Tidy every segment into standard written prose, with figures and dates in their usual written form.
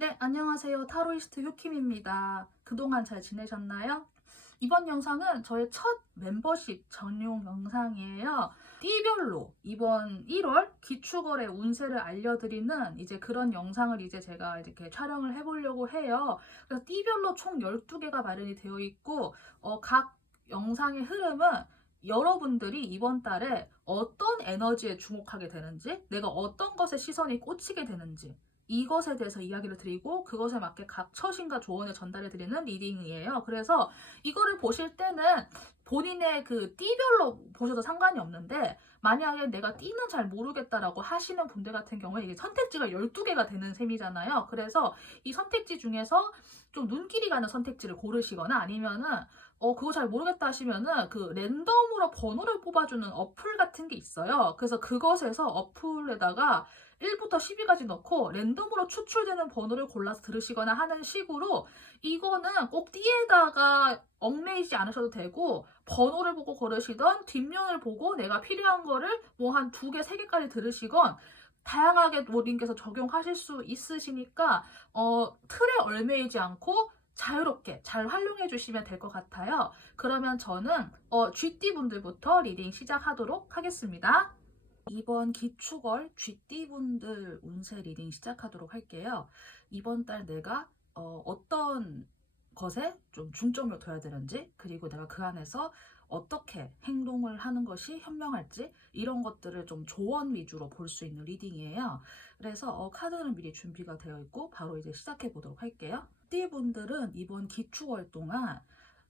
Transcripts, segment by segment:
네, 안녕하세요. 타로이스트 효킴입니다. 그동안 잘 지내셨나요? 이번 영상은 저의 첫 멤버십 전용 영상이에요. 띠별로 이번 1월 기축월의 운세를 알려드리는 이제 그런 영상을 이제 제가 이렇게 촬영을 해보려고 해요. 그래서 띠별로 총 12개가 마련이 되어 있고, 각 영상의 흐름은 여러분들이 이번 달에 어떤 에너지에 주목하게 되는지, 내가 어떤 것에 시선이 꽂히게 되는지, 이것에 대해서 이야기를 드리고 그것에 맞게 각 처신과 조언을 전달해 드리는 리딩이에요. 그래서 이거를 보실 때는 본인의 그 띠별로 보셔도 상관이 없는데, 만약에 내가 띠는 잘 모르겠다라고 하시는 분들 같은 경우에 이게 선택지가 12개가 되는 셈이잖아요. 그래서 이 선택지 중에서 좀 눈길이 가는 선택지를 고르시거나, 아니면은 그거 잘 모르겠다 하시면은 그 랜덤으로 번호를 뽑아주는 어플 같은 게 있어요. 그래서 그것에서 어플에다가 1부터 10위까지 넣고 랜덤으로 추출되는 번호를 골라서 들으시거나 하는 식으로, 이거는 꼭 띠에다가 얽매이지 않으셔도 되고, 번호를 보고 고르시던 뒷면을 보고 내가 필요한 거를 뭐 한 2개, 3개까지 들으시건 다양하게 모님께서 적용하실 수 있으시니까 틀에 얽매이지 않고 자유롭게 잘 활용해 주시면 될 것 같아요. 그러면 저는 GT 분들부터 리딩 시작하도록 하겠습니다. 이번 기축월 쥐띠분들 운세 리딩 시작하도록 할게요. 이번 달 내가 떤 것에 좀 중점을 둬야 되는지, 그리고 내가 그 안에서 어떻게 행동을 하는 것이 현명할지, 이런 것들을 좀 조언 위주로 볼 수 있는 리딩이에요. 그래서 카드는 미리 준비가 되어 있고 바로 이제 시작해 보도록 할게요. 띠분들은 이번 기축월 동안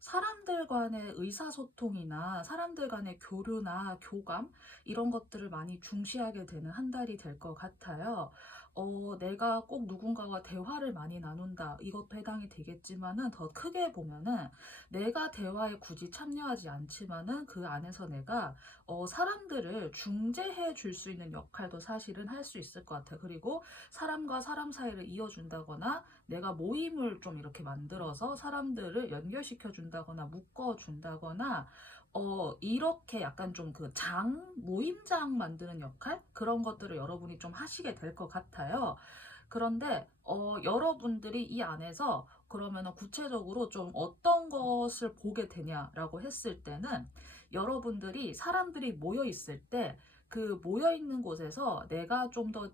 사람들 간의 의사소통이나 사람들 간의 교류나 교감, 이런 것들을 많이 중시하게 되는 한 달이 될 것 같아요. 내가 꼭 누군가와 대화를 많이 나눈다, 이것도 해당이 되겠지만은, 더 크게 보면은 내가 대화에 굳이 참여하지 않지만은 그 안에서 내가 사람들을 중재해 줄 수 있는 역할도 사실은 할 수 있을 것 같아요. 그리고 사람과 사람 사이를 이어준다거나, 내가 모임을 좀 이렇게 만들어서 사람들을 연결시켜 준다거나 묶어 준다거나, 이렇게 약간 좀 그 모임장 만드는 역할? 그런 것들을 여러분이 좀 하시게 될 것 같아요. 그런데, 여러분들이 이 안에서 그러면은 구체적으로 좀 어떤 것을 보게 되냐라고 했을 때는, 여러분들이 사람들이 모여 있을 때 그 모여 있는 곳에서 내가 좀 더,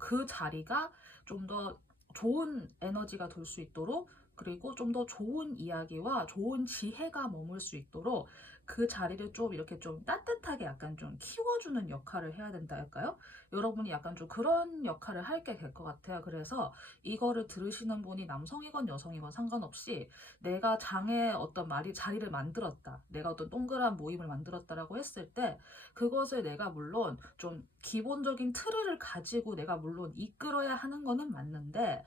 그 자리가 좀 더 좋은 에너지가 돌 수 있도록, 그리고 좀 더 좋은 이야기와 좋은 지혜가 머물 수 있도록 그 자리를 좀 이렇게 좀 따뜻하게 약간 좀 키워주는 역할을 해야 된다 할까요? 여러분이 약간 좀 그런 역할을 할게 될 것 같아요. 그래서 이거를 들으시는 분이 남성이건 여성이건 상관없이, 내가 장에 어떤 말이 자리를 만들었다, 내가 어떤 동그란 모임을 만들었다라고 했을 때, 그것을 내가 물론 좀 기본적인 틀을 가지고 내가 물론 이끌어야 하는 거는 맞는데,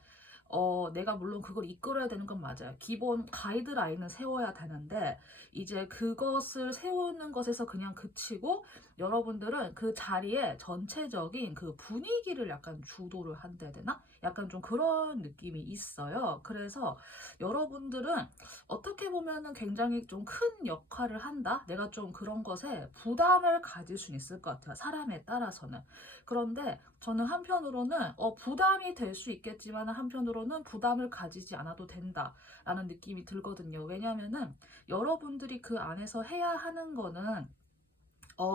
내가 물론 그걸 이끌어야 되는 건 맞아요. 기본 가이드라인은 세워야 되는데, 이제 그것을 세우는 것에서 그냥 그치고, 여러분들은 그 자리에 전체적인 그 분위기를 약간 주도를 한다 해야 되나? 약간 좀 그런 느낌이 있어요. 그래서 여러분들은 어떻게 보면은 굉장히 좀 큰 역할을 한다? 내가 좀 그런 것에 부담을 가질 수는 있을 것 같아요. 사람에 따라서는. 그런데 저는 한편으로는 부담이 될 수 있겠지만, 한편으로는 부담을 가지지 않아도 된다라는 느낌이 들거든요. 왜냐면은 여러분들이 그 안에서 해야 하는 거는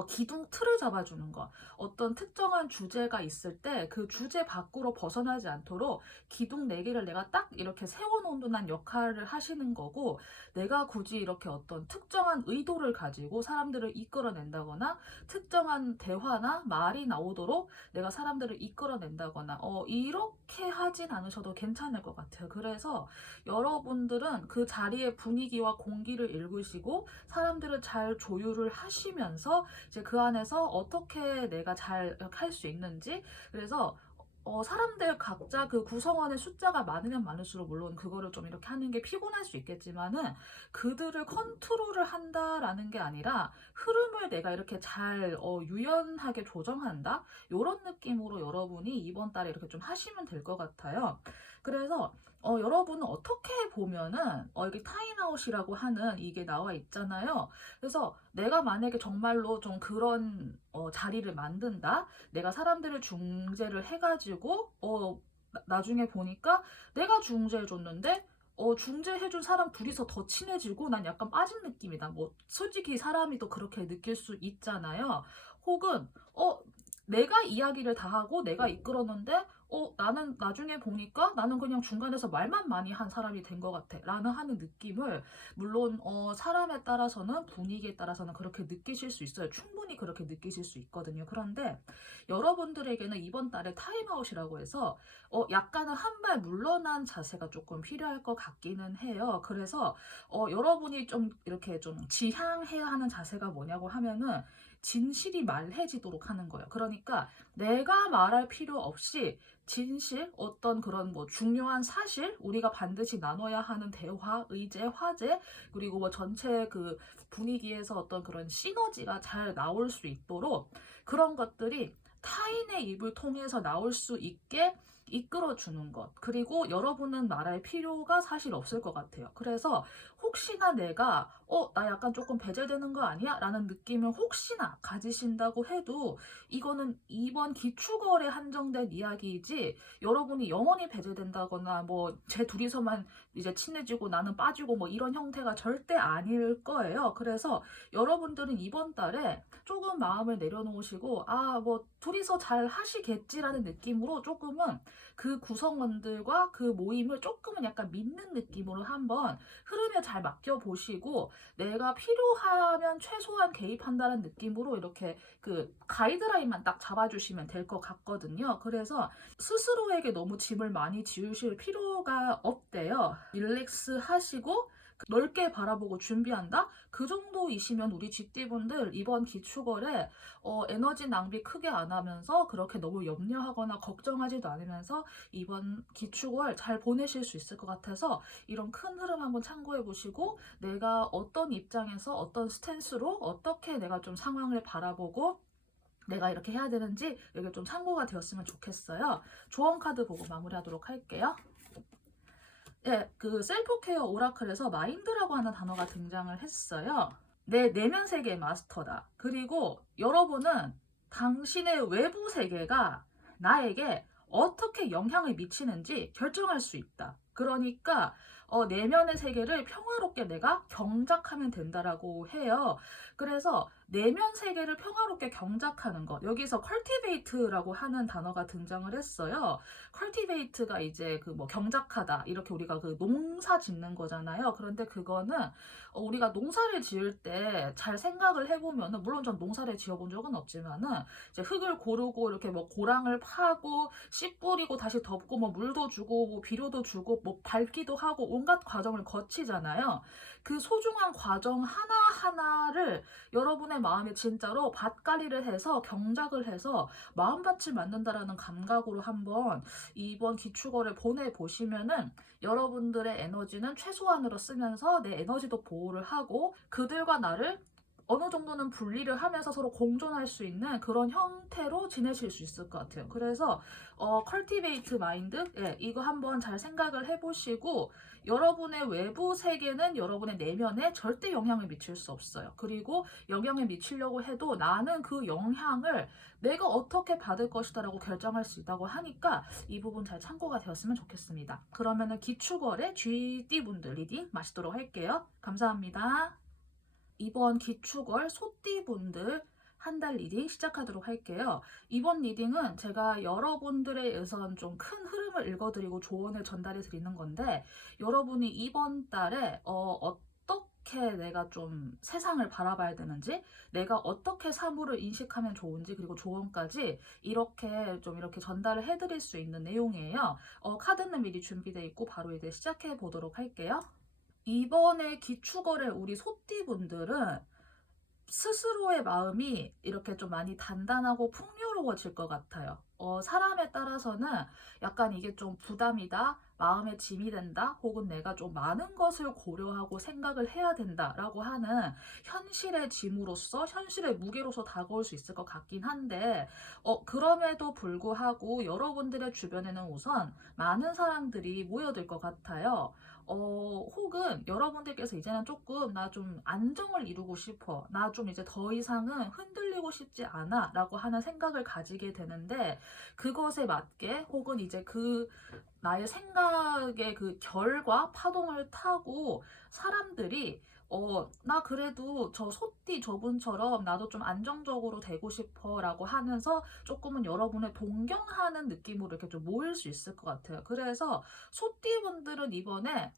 기둥 틀을 잡아주는 것. 어떤 특정한 주제가 있을 때 그 주제 밖으로 벗어나지 않도록 기둥 4개를 내가 딱 이렇게 세워놓는 역할을 하시는 거고, 내가 굳이 이렇게 어떤 특정한 의도를 가지고 사람들을 이끌어낸다거나, 특정한 대화나 말이 나오도록 내가 사람들을 이끌어낸다거나, 이렇게 하진 않으셔도 괜찮을 것 같아요. 그래서 여러분들은 그 자리의 분위기와 공기를 읽으시고 사람들을 잘 조율을 하시면서 이제 그 안에서 어떻게 내가 잘 할 수 있는지, 그래서 사람들 각자 그 구성원의 숫자가 많으면 많을수록 물론 그거를 좀 이렇게 하는 게 피곤할 수 있겠지만은, 그들을 컨트롤을 한다라는 게 아니라 흐름을 내가 이렇게 잘 유연하게 조정한다, 이런 느낌으로 여러분이 이번 달에 이렇게 좀 하시면 될 것 같아요. 그래서 여러분은 어떻게 보면은 여기 타인아웃이라고 하는 이게 나와 있잖아요. 그래서 내가 만약에 정말로 좀 그런 자리를 만든다, 내가 사람들을 중재를 해가지고 나중에 보니까 내가 중재해줬는데 중재해준 사람 둘이서 더 친해지고 난 약간 빠진 느낌이다. 뭐 솔직히 사람이 또 그렇게 느낄 수 있잖아요. 혹은 내가 이야기를 다 하고 내가 이끌었는데 나는 나중에 보니까 나는 그냥 중간에서 말만 많이 한 사람이 된 것 같아 라는 하는 느낌을 물론 사람에 따라서는 분위기에 따라서는 그렇게 느끼실 수 있어요. 충분히 그렇게 느끼실 수 있거든요. 그런데 여러분들에게는 이번 달에 타임아웃이라고 해서 약간은 한 발 물러난 자세가 조금 필요할 것 같기는 해요. 그래서 여러분이 좀 이렇게 좀 지향해야 하는 자세가 뭐냐고 하면은 진실이 말해지도록 하는 거예요. 그러니까 내가 말할 필요 없이 진실, 어떤 그런 뭐 중요한 사실, 우리가 반드시 나눠야 하는 대화, 의제, 화제, 그리고 뭐 전체 그 분위기에서 어떤 그런 시너지가 잘 나올 수 있도록 그런 것들이 타인의 입을 통해서 나올 수 있게 이끌어주는 것. 그리고 여러분은 말할 필요가 사실 없을 것 같아요. 그래서 혹시나 내가 나 약간 조금 배제되는 거 아니야? 라는 느낌을 혹시나 가지신다고 해도 이거는 이번 기축월에 한정된 이야기이지 여러분이 영원히 배제된다거나 뭐 제 둘이서만 이제 친해지고 나는 빠지고 뭐 이런 형태가 절대 아닐 거예요. 그래서 여러분들은 이번 달에 조금 마음을 내려놓으시고 뭐 둘이서 잘 하시겠지라는 느낌으로 조금은 그 구성원들과 그 모임을 조금은 약간 믿는 느낌으로 한번 흐름에 잘 맡겨보시고 내가 필요하면 최소한 개입한다는 느낌으로 이렇게 그 가이드라인만 딱 잡아주시면 될 것 같거든요. 그래서 스스로에게 너무 짐을 많이 지우실 필요가 없대요. 릴렉스 하시고 넓게 바라보고 준비한다? 그 정도이시면 우리 GD분들 이번 기축월에 에너지 낭비 크게 안 하면서 그렇게 너무 염려하거나 걱정하지도 않으면서 이번 기축월 잘 보내실 수 있을 것 같아서 이런 큰 흐름 한번 참고해 보시고 내가 어떤 입장에서 어떤 스탠스로 어떻게 내가 좀 상황을 바라보고 내가 이렇게 해야 되는지 이게 좀 참고가 되었으면 좋겠어요. 조언 카드 보고 마무리하도록 할게요. 네, 그 셀프케어 오라클에서 마인드라고 하는 단어가 등장을 했어요. 내 내면 세계의 마스터다. 그리고 여러분은 당신의 외부 세계가 나에게 어떻게 영향을 미치는지 결정할 수 있다. 그러니까 내면의 세계를 평화롭게 내가 경작하면 된다라고 해요. 그래서 내면 세계를 평화롭게 경작하는 것. 여기서 cultivate라고 하는 단어가 등장을 했어요. cultivate가 이제 그 뭐 경작하다 이렇게 우리가 그 농사 짓는 거잖아요. 그런데 그거는 우리가 농사를 지을 때 잘 생각을 해보면은 물론 전 농사를 지어본 적은 없지만은 이제 흙을 고르고 이렇게 뭐 고랑을 파고 씨 뿌리고 다시 덮고 뭐 물도 주고 뭐 비료도 주고 뭐 밟기도 하고 온갖 과정을 거치잖아요. 그 소중한 과정 하나하나를 여러분의 마음에 진짜로 밭갈이를 해서 경작을 해서 마음밭을 만든다라는 감각으로 한번 이번 기축월을 보내보시면은 여러분들의 에너지는 최소한으로 쓰면서 내 에너지도 보호를 하고 그들과 나를 어느 정도는 분리를 하면서 서로 공존할 수 있는 그런 형태로 지내실 수 있을 것 같아요. 그래서 cultivate mind, 이거 한번 잘 생각을 해보시고 여러분의 외부 세계는 여러분의 내면에 절대 영향을 미칠 수 없어요. 그리고 영향을 미치려고 해도 나는 그 영향을 내가 어떻게 받을 것이다 라고 결정할 수 있다고 하니까 이 부분 잘 참고가 되었으면 좋겠습니다. 그러면은 기축월의 GD분들 리딩 마치도록 할게요. 감사합니다. 이번 기축월 소띠분들 한 달 리딩 시작하도록 할게요. 이번 리딩은 제가 여러분들에 의해서는 좀 큰 흐름을 읽어드리고 조언을 전달해 드리는 건데 여러분이 이번 달에 어떻게 내가 좀 세상을 바라봐야 되는지 내가 어떻게 사물을 인식하면 좋은지 그리고 조언까지 이렇게 전달을 해드릴 수 있는 내용이에요. 카드는 미리 준비되어 있고 바로 이제 시작해 보도록 할게요. 이번에 기축월에 우리 소띠분들은 스스로의 마음이 이렇게 좀 많이 단단하고 풍요로워질 것 같아요. 사람에 따라서는 약간 이게 좀 부담이다, 마음의 짐이 된다, 혹은 내가 좀 많은 것을 고려하고 생각을 해야 된다라고 하는 현실의 짐으로서, 현실의 무게로서 다가올 수 있을 것 같긴 한데, 그럼에도 불구하고 여러분들의 주변에는 우선 많은 사람들이 모여들 것 같아요. 혹은 여러분들께서 이제는 조금 나 좀 안정을 이루고 싶어. 나 좀 이제 더 이상은 흔들리고 싶지 않아. 라고 하는 생각을 가지게 되는데, 그것에 맞게 혹은 이제 그 나의 생각의 그 결과 파동을 타고 사람들이 나 그래도 저 소띠 저분처럼 나도 좀 안정적으로 되고 싶어 라고 하면서 조금은 여러분을 동경하는 느낌으로 이렇게 좀 모일 수 있을 것 같아요. 그래서 소띠 분들은 이번에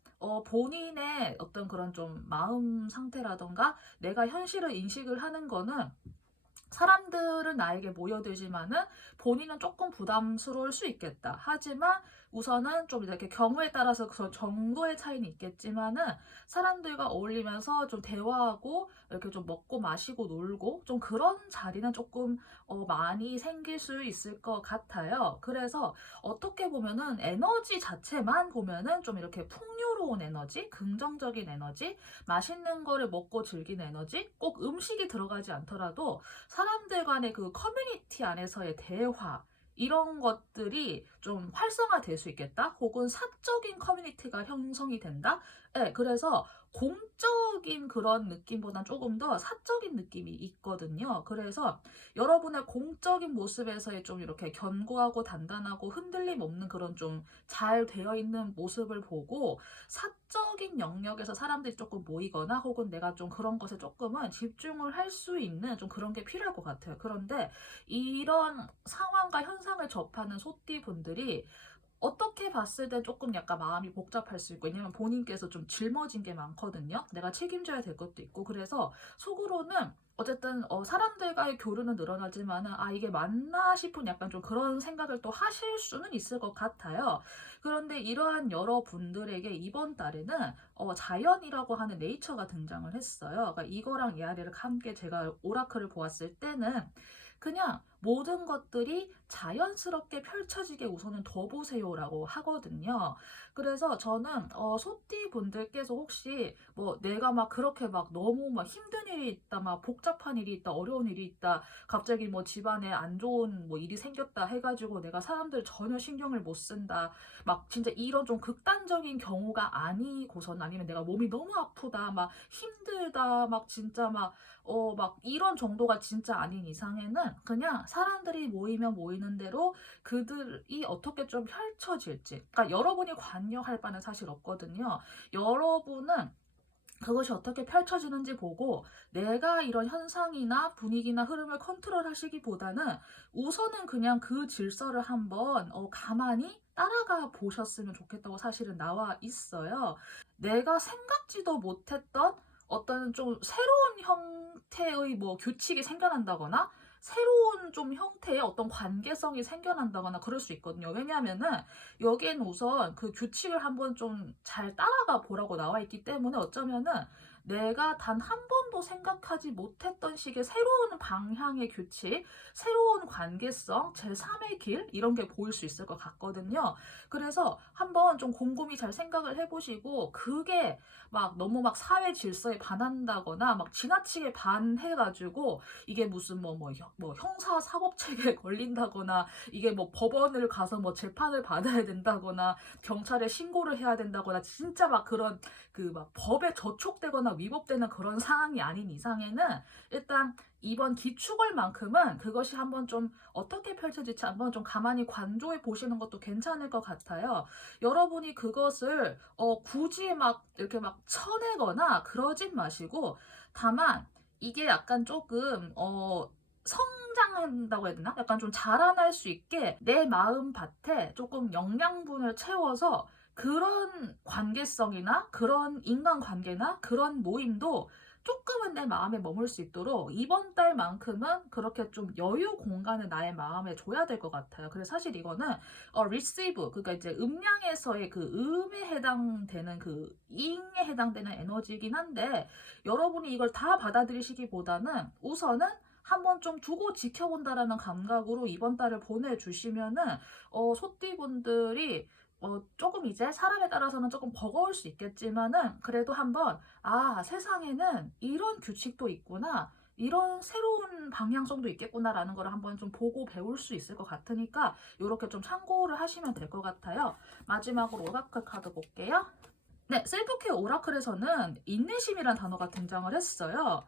본인의 어떤 그런 좀 마음 상태라던가 내가 현실을 인식을 하는 거는 사람들은 나에게 모여들지만은 본인은 조금 부담스러울 수 있겠다. 하지만 우선은 좀 이렇게 경우에 따라서 그 정도의 차이는 있겠지만은 사람들과 어울리면서 좀 대화하고 이렇게 좀 먹고 마시고 놀고 좀 그런 자리는 조금 많이 생길 수 있을 것 같아요. 그래서 어떻게 보면은 에너지 자체만 보면은 좀 이렇게 풍요로운 에너지, 긍정적인 에너지, 맛있는 거를 먹고 즐긴 에너지, 꼭 음식이 들어가지 않더라도 사람들 간의 그 커뮤니티 안에서의 대화 이런 것들이 좀 활성화될 수 있겠다. 혹은 사적인 커뮤니티가 형성이 된다. 네, 그래서 공적인 그런 느낌보다 조금 더 사적인 느낌이 있거든요. 그래서 여러분의 공적인 모습에서의 좀 이렇게 견고하고 단단하고 흔들림 없는 그런 좀 잘 되어 있는 모습을 보고 사적인 영역에서 사람들이 조금 모이거나 혹은 내가 좀 그런 것에 조금은 집중을 할 수 있는 좀 그런 게 필요할 것 같아요. 그런데 이런 상황과 현상을 접하는 소띠 분들이 어떻게 봤을 때 조금 약간 마음이 복잡할 수 있고, 왜냐면 본인께서 좀 짊어진 게 많거든요. 내가 책임져야 될 것도 있고. 그래서 속으로는 어쨌든 사람들과의 교류는 늘어나지만은 이게 맞나 싶은 약간 좀 그런 생각을 또 하실 수는 있을 것 같아요. 그런데 이러한 여러분들에게 이번 달에는 자연이라고 하는 네이처가 등장을 했어요. 그러니까 이거랑 이 아래를 함께 제가 오라클을 보았을 때는 그냥 모든 것들이 자연스럽게 펼쳐지게 우선은 더 보세요라고 하거든요. 그래서 저는 소띠 분들께서 혹시 뭐 내가 막 그렇게 막 너무 막 힘든 일이 있다, 막 복잡한 일이 있다, 어려운 일이 있다, 갑자기 뭐 집안에 안 좋은 뭐 일이 생겼다 해가지고 내가 사람들 전혀 신경을 못 쓴다, 막 진짜 이런 좀 극단적인 경우가 아니고선 아니면 내가 몸이 너무 아프다, 막 힘들다, 막 진짜 막 이런 정도가 진짜 아닌 이상에는 그냥 사람들이 모이면 모이는 대로 그들이 어떻게 좀 펼쳐질지. 그러니까 여러분이 관여할 바는 사실 없거든요. 여러분은 그것이 어떻게 펼쳐지는지 보고 내가 이런 현상이나 분위기나 흐름을 컨트롤 하시기보다는 우선은 그냥 그 질서를 한번 가만히 따라가 보셨으면 좋겠다고 사실은 나와 있어요. 내가 생각지도 못했던 어떤 좀 새로운 형태의 뭐 규칙이 생겨난다거나 새로운 좀 형태의 어떤 관계성이 생겨난다거나 그럴 수 있거든요. 왜냐하면은 여기에는 우선 그 규칙을 한번 좀 잘 따라가 보라고 나와 있기 때문에 어쩌면은 내가 단 한 번도 생각하지 못했던 식의 새로운 방향의 규칙, 새로운 관계성, 제3의 길 이런 게 보일 수 있을 것 같거든요. 그래서 한번 좀 곰곰이 잘 생각을 해보시고 그게 막 너무 막 사회 질서에 반한다거나 막 지나치게 반해가지고 이게 무슨 뭐 형사 사법체계에 걸린다거나 이게 뭐 법원을 가서 뭐 재판을 받아야 된다거나 경찰에 신고를 해야 된다거나 진짜 막 그런 그 막 법에 저촉되거나 위법되는 그런 상황이 아닌 이상에는 일단 이번 기축월만큼은 그것이 한번 좀 어떻게 펼쳐질지 한번 좀 가만히 관조해 보시는 것도 괜찮을 것 같아요. 여러분이 그것을 굳이 막 이렇게 막 쳐내거나 그러진 마시고 다만 이게 약간 조금 성장한다고 해야 되나? 약간 좀 자라날 수 있게 내 마음 밭에 조금 영양분을 채워서 그런 관계성이나 그런 인간관계나 그런 모임도 조금은 내 마음에 머물 수 있도록 이번 달만큼은 그렇게 좀 여유 공간을 나의 마음에 줘야 될 것 같아요. 그래서 사실 이거는 receive 그러니까 이제 음량에서의 그 음에 해당되는 그 잉에 해당되는 에너지이긴 한데 여러분이 이걸 다 받아들이시기보다는 우선은 한번 좀 두고 지켜본다라는 감각으로 이번 달을 보내주시면은 소띠분들이 조금 이제 사람에 따라서는 조금 버거울 수 있겠지만은 그래도 한번 세상에는 이런 규칙도 있구나. 이런 새로운 방향성도 있겠구나라는 걸 한번 좀 보고 배울 수 있을 것 같으니까 이렇게 좀 참고를 하시면 될 것 같아요. 마지막으로 오라클 카드 볼게요. 네, 셀프케어 오라클에서는 인내심이란 단어가 등장을 했어요.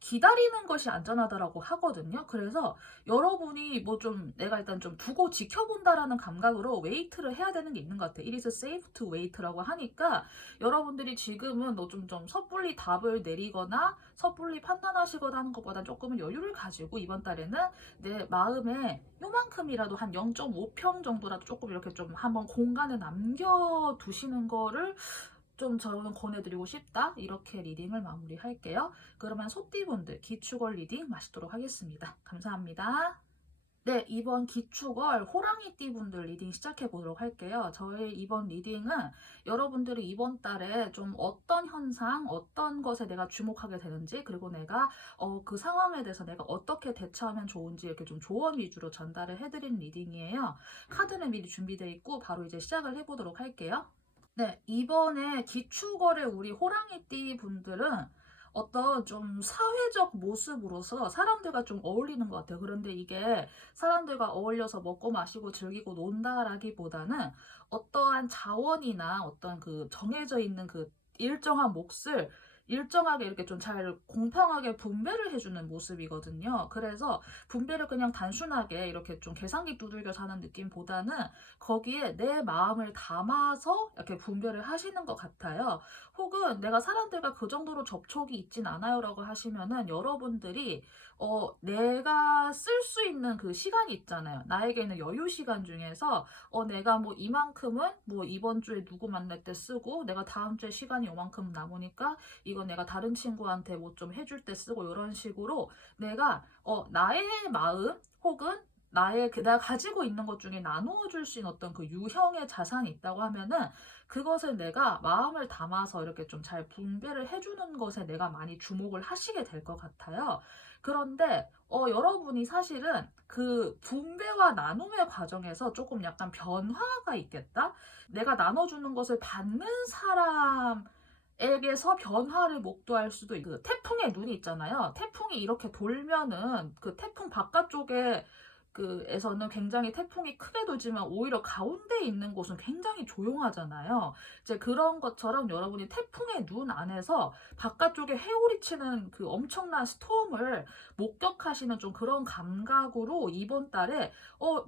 기다리는 것이 안전하다라고 하거든요. 그래서 여러분이 뭐 좀 내가 일단 좀 두고 지켜본다라는 감각으로 웨이트를 해야 되는 게 있는 것 같아요. It is safe to wait라고 하니까 여러분들이 지금은 좀 섣불리 답을 내리거나 섣불리 판단하시거나 하는 것보다 조금은 여유를 가지고 이번 달에는 내 마음에 요만큼이라도 한 0.5평 정도라도 조금 이렇게 좀 한번 공간을 남겨두시는 거를 좀 저는 권해드리고 싶다. 이렇게 리딩을 마무리할게요. 그러면 소띠분들 기축월 리딩 마치도록 하겠습니다. 감사합니다. 네, 이번 기축월 호랑이띠 분들 리딩 시작해 보도록 할게요. 저의 이번 리딩은 여러분들이 이번 달에 좀 어떤 현상, 어떤 것에 내가 주목하게 되는지, 그리고 내가 그 상황에 대해서 내가 어떻게 대처하면 좋은지 이렇게 좀 조언 위주로 전달을 해드린 리딩이에요. 카드는 미리 준비되어 있고 바로 이제 시작을 해보도록 할게요. 네, 이번에 기축월의 우리 호랑이띠 분들은 어떤 좀 사회적 모습으로서 사람들과 좀 어울리는 것 같아요. 그런데 이게 사람들과 어울려서 먹고 마시고 즐기고 논다라기보다는 어떠한 자원이나 어떤 그 정해져 있는 그 일정한 몫을 일정하게 이렇게 좀 잘 공평하게 분배를 해주는 모습이거든요. 그래서 분배를 그냥 단순하게 이렇게 좀 계산기 두들겨 사는 느낌보다는 거기에 내 마음을 담아서 이렇게 분별을 하시는 것 같아요. 혹은 내가 사람들과 그 정도로 접촉이 있진 않아요라고 하시면은 여러분들이 내가 쓸 수 있는 그 시간이 있잖아요. 나에게 있는 여유 시간 중에서 내가 뭐 이만큼은 뭐 이번 주에 누구 만날 때 쓰고 내가 다음 주에 시간이 요만큼 남으니까 이건 내가 다른 친구한테 뭐 좀 해줄 때 쓰고 이런 식으로 내가 나의 마음 혹은 내가 가지고 있는 것 중에 나누어 줄 수 있는 어떤 그 유형의 자산이 있다고 하면은 그것을 내가 마음을 담아서 이렇게 좀 잘 분배를 해주는 것에 내가 많이 주목을 하시게 될 것 같아요. 그런데 여러분이 사실은 그 분배와 나눔의 과정에서 조금 약간 변화가 있겠다? 내가 나눠주는 것을 받는 사람에게서 변화를 목도할 수도 있고, 그 태풍의 눈이 있잖아요. 태풍이 이렇게 돌면은 그 태풍 바깥쪽에 에서는 굉장히 태풍이 크게 돌지만 오히려 가운데 있는 곳은 굉장히 조용하잖아요. 이제 그런 것처럼 여러분이 태풍의 눈 안에서 바깥쪽에 회오리 치는 그 엄청난 스톰을 목격하시는 좀 그런 감각으로 이번 달에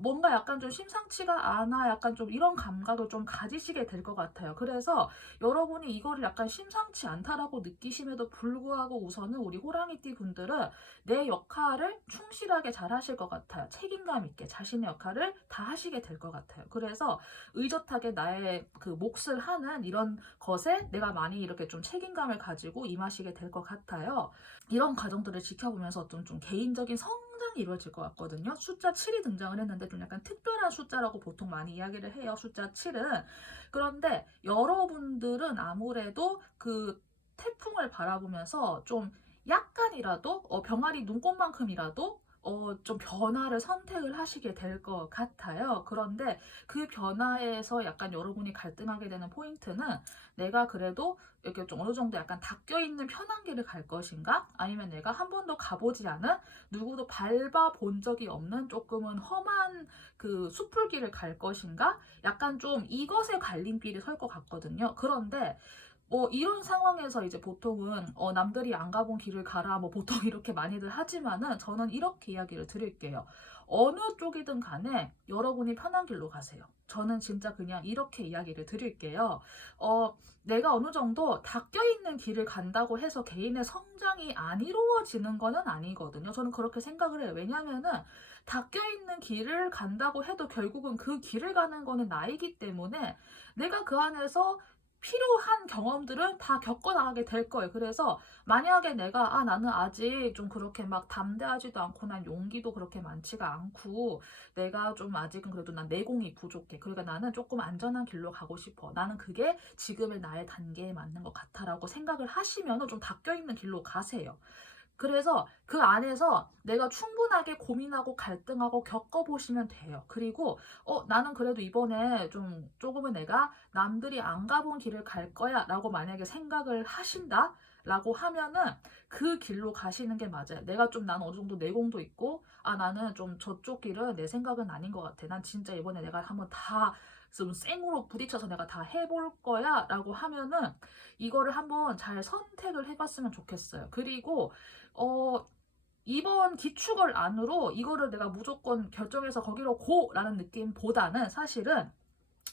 뭔가 약간 좀 심상치가 않아, 약간 좀 이런 감각을 좀 가지시게 될 것 같아요. 그래서 여러분이 이거를 약간 심상치 않다라고 느끼심에도 불구하고 우선은 우리 호랑이띠 분들은 내 역할을 충실하게 잘 하실 것 같아요. 책임감 있게 자신의 역할을 다 하시게 될 것 같아요. 그래서 의젓하게 나의 그 몫을 하는 이런 것에 내가 많이 이렇게 좀 책임감을 가지고 임하시게 될 것 같아요. 이런 과정들을 지켜보면서 좀 개인적인 성장이 이루어질 것 같거든요. 숫자 7이 등장을 했는데 좀 약간 특별한 숫자라고 보통 많이 이야기를 해요. 숫자 7은. 그런데 여러분들은 아무래도 그 태풍을 바라보면서 좀 약간이라도 병아리 눈곱만큼이라도 좀 변화를 선택을 하시게 될 것 같아요. 그런데 그 변화에서 약간 여러분이 갈등하게 되는 포인트는 내가 그래도 이렇게 좀 어느 정도 약간 닦여있는 편한 길을 갈 것인가? 아니면 내가 한 번도 가보지 않은 누구도 밟아본 적이 없는 조금은 험한 그 숲풀길을 갈 것인가? 약간 좀 이것의 갈림길이 설 것 같거든요. 그런데 이런 상황에서 이제 보통은 남들이 안 가본 길을 가라 뭐 보통 이렇게 많이들 하지만은 저는 이렇게 이야기를 드릴게요. 어느 쪽이든 간에 여러분이 편한 길로 가세요. 저는 진짜 그냥 이렇게 이야기를 드릴게요. 내가 어느 정도 닦여 있는 길을 간다고 해서 개인의 성장이 안 이루어지는 거는 아니거든요. 저는 그렇게 생각을 해요. 왜냐면은 닦여 있는 길을 간다고 해도 결국은 그 길을 가는 거는 나이기 때문에 내가 그 안에서 필요한 경험들은 다 겪어나가게 될 거예요. 그래서 만약에 내가 나는 아직 좀 그렇게 막 담대하지도 않고 난 용기도 그렇게 많지가 않고 내가 좀 아직은 그래도 난 내공이 부족해. 그러니까 나는 조금 안전한 길로 가고 싶어. 나는 그게 지금의 나의 단계에 맞는 것 같아라고 생각을 하시면 좀 닦여있는 길로 가세요. 그래서 그 안에서 내가 충분하게 고민하고 갈등하고 겪어보시면 돼요. 그리고 나는 그래도 이번에 조금은 내가 남들이 안 가본 길을 갈 거야 라고 만약에 생각을 하신다 라고 하면은 그 길로 가시는 게 맞아요. 난 어느 정도 내공도 있고 나는 좀 저쪽 길은 내 생각은 아닌 것 같아. 난 진짜 이번에 내가 한번 다 좀 생으로 부딪혀서 내가 다 해볼 거야 라고 하면은 이거를 한번 잘 선택을 해봤으면 좋겠어요. 그리고 이번 기축을 안으로 이거를 내가 무조건 결정해서 거기로 고라는 느낌보다는 사실은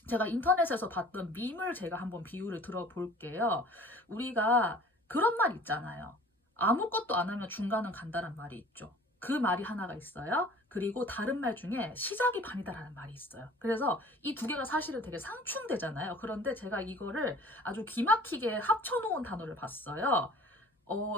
제가 인터넷에서 봤던 밈을 제가 한번 비유를 들어볼게요. 우리가 그런 말 있잖아요. 아무것도 안 하면 중간은 간다는 말이 있죠. 그 말이 하나가 있어요. 그리고 다른 말 중에 시작이 반이다라는 말이 있어요. 그래서 이 두 개가 사실은 되게 상충되잖아요. 그런데 제가 이거를 아주 기막히게 합쳐놓은 단어를 봤어요. 어,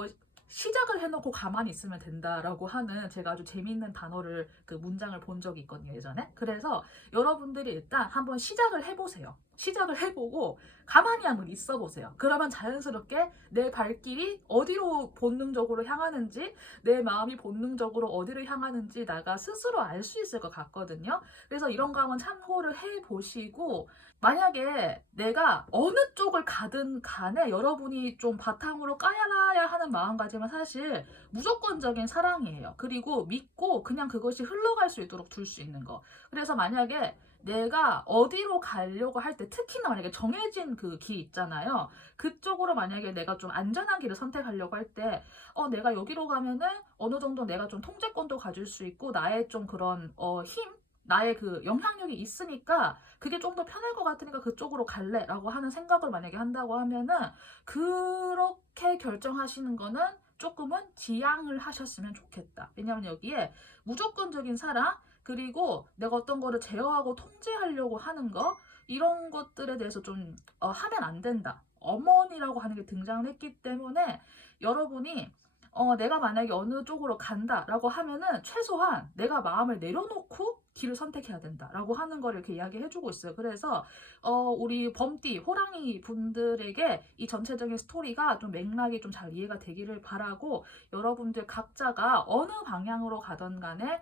시작을 해놓고 가만히 있으면 된다라고 하는 제가 아주 재밌는 단어를 그 문장을 본 적이 있거든요, 예전에. 그래서 여러분들이 일단 한번 시작을 해보세요. 시작을 해보고 가만히 한번 있어 보세요. 그러면 자연스럽게 내 발길이 어디로 본능적으로 향하는지, 내 마음이 본능적으로 어디로 향하는지 내가 스스로 알 수 있을 것 같거든요. 그래서 이런 거 한번 참고를 해보시고, 만약에 내가 어느 쪽을 가든 간에 여러분이 좀 바탕으로 까야라야 하는 마음가짐은 사실 무조건적인 사랑이에요. 그리고 믿고 그냥 그것이 흘러갈 수 있도록 둘 수 있는 거. 그래서 만약에 내가 어디로 가려고 할 때, 특히나 만약에 정해진 그 길 있잖아요. 그쪽으로 만약에 내가 좀 안전한 길을 선택하려고 할 때, 내가 여기로 가면은 어느 정도 내가 좀 통제권도 가질 수 있고, 나의 좀 그런, 나의 그 영향력이 있으니까 그게 좀 더 편할 것 같으니까 그쪽으로 갈래 라고 하는 생각을 만약에 한다고 하면은 그렇게 결정하시는 거는 조금은 지양을 하셨으면 좋겠다. 왜냐면 여기에 무조건적인 사랑, 그리고 내가 어떤 거를 제어하고 통제하려고 하는 거, 이런 것들에 대해서 좀 하면 안 된다. 어머니라고 하는 게 등장을 했기 때문에 여러분이 내가 만약에 어느 쪽으로 간다라고 하면은 최소한 내가 마음을 내려놓고 길을 선택해야 된다라고 하는 걸 이렇게 이야기해주고 있어요. 그래서 우리 범띠, 호랑이 분들에게 이 전체적인 스토리가 좀 맥락이 좀 잘 이해가 되기를 바라고, 여러분들 각자가 어느 방향으로 가던 간에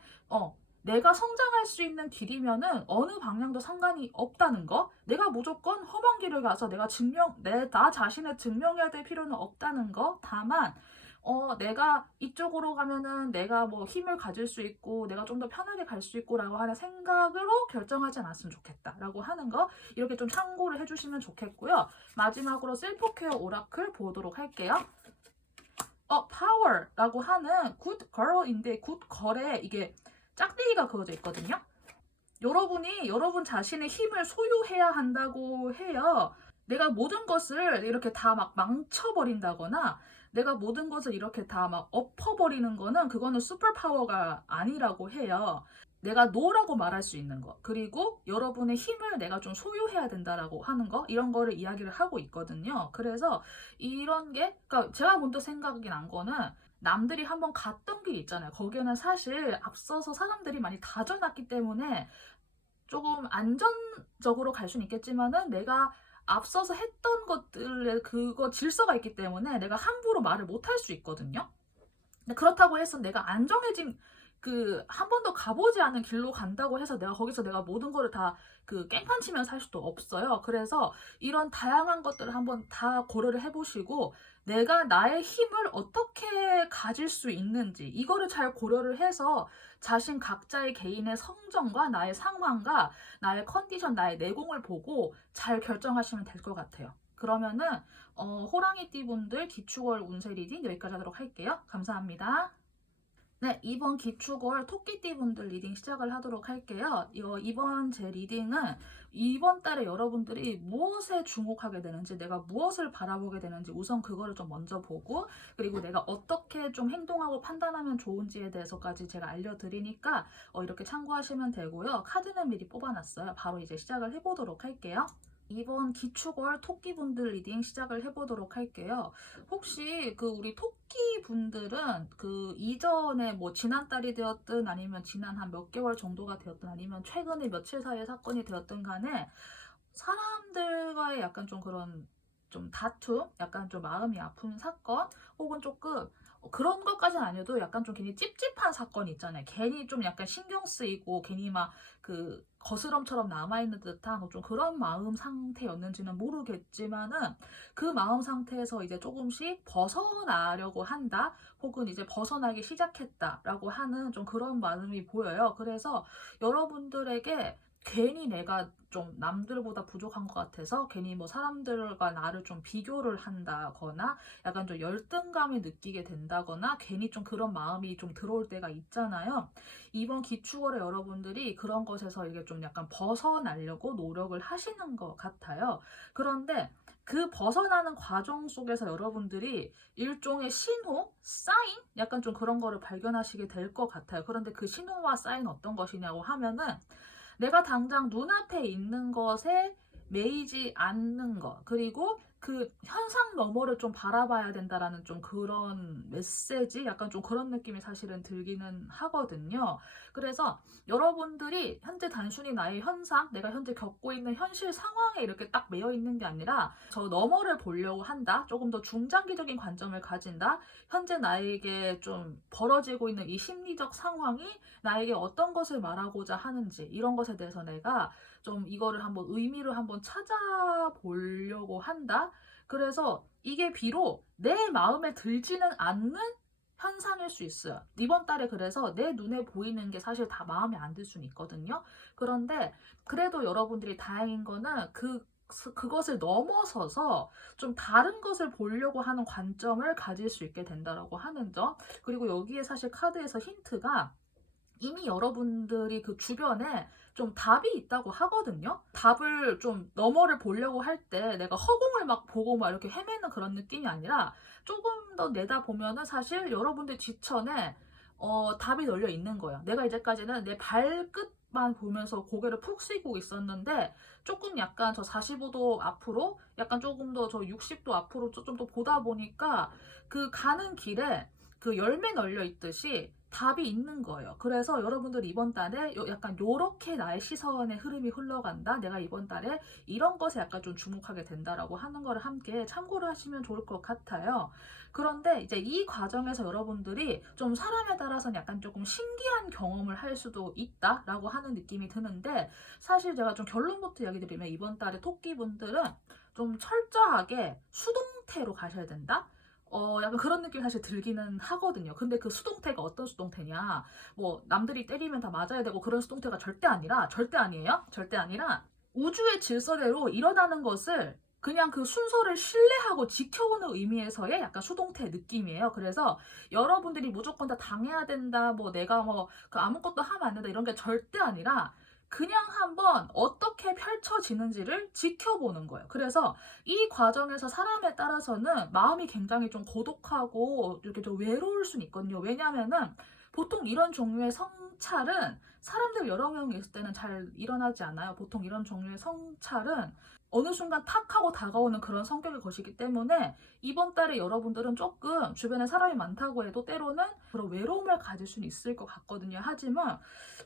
내가 성장할 수 있는 길이면은 어느 방향도 상관이 없다는 거, 내가 무조건 험한 길을 가서 나 자신을 증명해야 될 필요는 없다는 거, 다만 내가 이쪽으로 가면은 내가 뭐 힘을 가질 수 있고 내가 좀 더 편하게 갈 수 있고 라고 하는 생각으로 결정하지 않았으면 좋겠다 라고 하는 거, 이렇게 좀 참고를 해주시면 좋겠고요. 마지막으로 셀프케어 오라클 보도록 할게요. 파워라고 하는 good girl인데, good girl에 이게 짝대기가 그어져 있거든요. 여러분이 여러분 자신의 힘을 소유해야 한다고 해요. 내가 모든 것을 이렇게 다 막 망쳐버린다거나 내가 모든 것을 이렇게 다 막 엎어버리는 거는 그거는 슈퍼파워가 아니라고 해요. 내가 노라고 말할 수 있는 거, 그리고 여러분의 힘을 내가 좀 소유해야 된다라고 하는 거, 이런 거를 이야기를 하고 있거든요. 그래서 이런 게, 그러니까 제가 먼저 생각이 난 거는 남들이 한번 갔던 길 있잖아요. 거기에는 사실 앞서서 사람들이 많이 다져놨기 때문에 조금 안전적으로 갈 수는 있겠지만은 내가 앞서서 했던 것들의 그거 질서가 있기 때문에 내가 함부로 말을 못 할 수 있거든요. 근데 그렇다고 해서 내가 안정해진 그 한 번도 가보지 않은 길로 간다고 해서 내가 거기서 내가 모든 거를 다 그 깽판 치면서 할 수도 없어요. 그래서 이런 다양한 것들을 한번 다 고려를 해보시고 내가 나의 힘을 어떻게 가질 수 있는지 이거를 잘 고려를 해서 자신 각자의 개인의 성정과 나의 상황과 나의 컨디션, 나의 내공을 보고 잘 결정하시면 될 것 같아요. 그러면은 호랑이띠 분들 기축월 운세 리딩 여기까지 하도록 할게요. 감사합니다. 네, 이번 기축월 토끼띠 분들 리딩 시작을 하도록 할게요. 이번 제 리딩은 이번 달에 여러분들이 무엇에 주목하게 되는지, 내가 무엇을 바라보게 되는지 우선 그거를 좀 먼저 보고, 그리고 내가 어떻게 좀 행동하고 판단하면 좋은지에 대해서까지 제가 알려드리니까 이렇게 참고하시면 되고요. 카드는 미리 뽑아놨어요. 바로 이제 시작을 해보도록 할게요. 이번 기축월 토끼분들 리딩 시작을 해보도록 할게요. 혹시 그 우리 토끼분들은 그 이전에 뭐 지난달이 되었든 아니면 지난 한 몇 개월 정도가 되었든 아니면 최근에 며칠 사이에 사건이 되었든 간에 사람들과의 약간 좀 그런 좀 다툼, 약간 좀 마음이 아픈 사건, 혹은 조금 그런 것까지는 아니어도 약간 좀 괜히 찝찝한 사건이 있잖아요. 괜히 좀 약간 신경 쓰이고 괜히 막 그 거스럼처럼 남아있는 듯한 좀 그런 마음 상태였는지는 모르겠지만은 그 마음 상태에서 이제 조금씩 벗어나려고 한다, 혹은 이제 벗어나기 시작했다라고 하는 좀 그런 마음이 보여요. 그래서 여러분들에게 괜히 내가 좀 남들보다 부족한 것 같아서 괜히 뭐 사람들과 나를 좀 비교를 한다거나 약간 좀 열등감을 느끼게 된다거나 괜히 좀 그런 마음이 좀 들어올 때가 있잖아요. 이번 기축월에 여러분들이 그런 것에서 이게 좀 약간 벗어나려고 노력을 하시는 것 같아요. 그런데 그 벗어나는 과정 속에서 여러분들이 일종의 신호, 사인? 약간 좀 그런 거를 발견하시게 될 것 같아요. 그런데 그 신호와 사인 어떤 것이냐고 하면은 내가 당장 눈앞에 있는 것에 매이지 않는 것, 그리고 그 현상 너머를 좀 바라봐야 된다라는 좀 그런 메시지, 약간 좀 그런 느낌이 사실은 들기는 하거든요. 그래서 여러분들이 현재 단순히 나의 현상, 내가 현재 겪고 있는 현실 상황에 이렇게 딱 매여 있는 게 아니라 저 너머를 보려고 한다, 조금 더 중장기적인 관점을 가진다, 현재 나에게 좀 벌어지고 있는 이 심리적 상황이 나에게 어떤 것을 말하고자 하는지 이런 것에 대해서 내가 좀 이거를 한번 의미를 한번 찾아보려고 한다. 그래서 이게 비록 내 마음에 들지는 않는 현상일 수 있어요. 이번 달에 그래서 내 눈에 보이는 게 사실 다 마음에 안 들 수는 있거든요. 그런데 그래도 여러분들이 다행인 거는 그것을 넘어서서 좀 다른 것을 보려고 하는 관점을 가질 수 있게 된다라고 하는 점. 그리고 여기에 사실 카드에서 힌트가 이미 여러분들이 그 주변에 좀 답이 있다고 하거든요. 답을 좀 너머를 보려고 할 때 내가 허공을 막 보고 막 이렇게 헤매는 그런 느낌이 아니라 조금 더 내다보면은 사실 여러분들 지천에 답이 널려 있는 거예요. 내가 이제까지는 내 발끝만 보면서 고개를 푹 숙이고 있었는데 조금 약간 저 45도 앞으로 약간 조금 더 저 60도 앞으로 좀 더 보다 보니까 그 가는 길에 그 열매 널려 있듯이 답이 있는 거예요. 그래서 여러분들 이번 달에 약간 요렇게 나의 시선의 흐름이 흘러간다. 내가 이번 달에 이런 것에 약간 좀 주목하게 된다라고 하는 거를 함께 참고를 하시면 좋을 것 같아요. 그런데 이제 이 과정에서 여러분들이 좀 사람에 따라서는 약간 조금 신기한 경험을 할 수도 있다라고 하는 느낌이 드는데 사실 제가 좀 결론부터 이야기 드리면 이번 달에 토끼분들은 좀 철저하게 수동태로 가셔야 된다. 약간 그런 느낌이 사실 들기는 하거든요. 근데 그 수동태가 어떤 수동태냐? 뭐, 남들이 때리면 다 맞아야 되고 그런 수동태가 절대 아니에요. 절대 아니라 우주의 질서대로 일어나는 것을 그냥 그 순서를 신뢰하고 지켜보는 의미에서의 약간 수동태 느낌이에요. 그래서 여러분들이 무조건 다 당해야 된다, 뭐 내가 뭐 그 아무것도 하면 안 된다 이런 게 절대 아니라 그냥 한번 어떻게 펼쳐지는지를 지켜보는 거예요. 그래서 이 과정에서 사람에 따라서는 마음이 굉장히 좀 고독하고 이렇게 좀 외로울 수는 있거든요. 왜냐면은 보통 이런 종류의 성찰은 사람들 여러 명 있을 때는 잘 일어나지 않아요. 보통 이런 종류의 성찰은 어느 순간 탁 하고 다가오는 그런 성격의 것이기 때문에 이번 달에 여러분들은 조금 주변에 사람이 많다고 해도 때로는 그런 외로움을 가질 수는 있을 것 같거든요. 하지만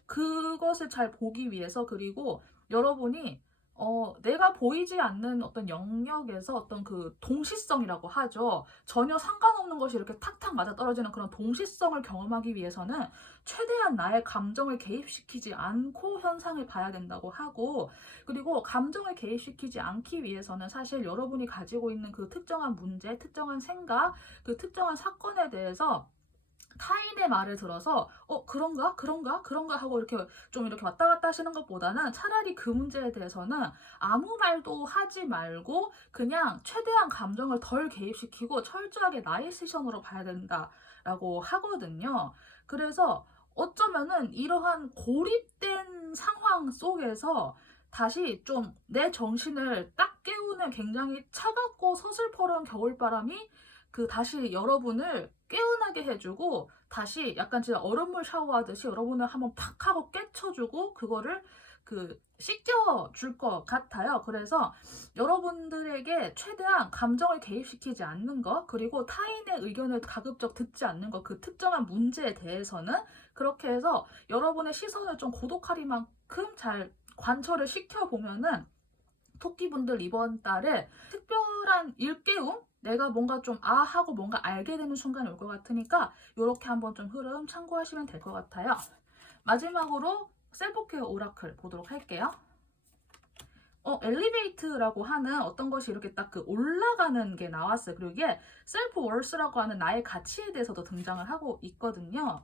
그것을 잘 보기 위해서 그리고 여러분이 내가 보이지 않는 어떤 영역에서 어떤 그 동시성이라고 하죠. 전혀 상관없는 것이 이렇게 탁탁 맞아 떨어지는 그런 동시성을 경험하기 위해서는 최대한 나의 감정을 개입시키지 않고 현상을 봐야 된다고 하고, 그리고 감정을 개입시키지 않기 위해서는 사실 여러분이 가지고 있는 그 특정한 문제, 특정한 생각, 그 특정한 사건에 대해서 타인의 말을 들어서 그런가 하고 이렇게 좀 이렇게 왔다 갔다 하시는 것보다는 차라리 그 문제에 대해서는 아무 말도 하지 말고 그냥 최대한 감정을 덜 개입시키고 철저하게 나의 시선으로 봐야 된다라고 하거든요. 그래서 어쩌면은 이러한 고립된 상황 속에서 다시 좀 내 정신을 딱 깨우는 굉장히 차갑고 서슬퍼런 겨울바람이 그 다시 여러분을 깨어나게 해주고 다시 약간 진짜 얼음물 샤워하듯이 여러분을 한번 팍 하고 깨쳐주고 그거를 그 씻겨줄 것 같아요. 그래서 여러분들에게 최대한 감정을 개입시키지 않는 것, 그리고 타인의 의견을 가급적 듣지 않는 것, 그 특정한 문제에 대해서는 그렇게 해서 여러분의 시선을 좀 고독하리만큼 잘 관철을 시켜보면은 토끼분들 이번 달에 특별한 일깨움? 내가 뭔가 좀 하고 뭔가 알게 되는 순간이 올 것 같으니까 이렇게 한번 좀 흐름 참고하시면 될 것 같아요. 마지막으로 셀프케어 오라클 보도록 할게요. 엘리베이트라고 하는 어떤 것이 이렇게 딱 그 올라가는 게 나왔어요. 그리고 이게 셀프 월스라고 하는 나의 가치에 대해서도 등장을 하고 있거든요.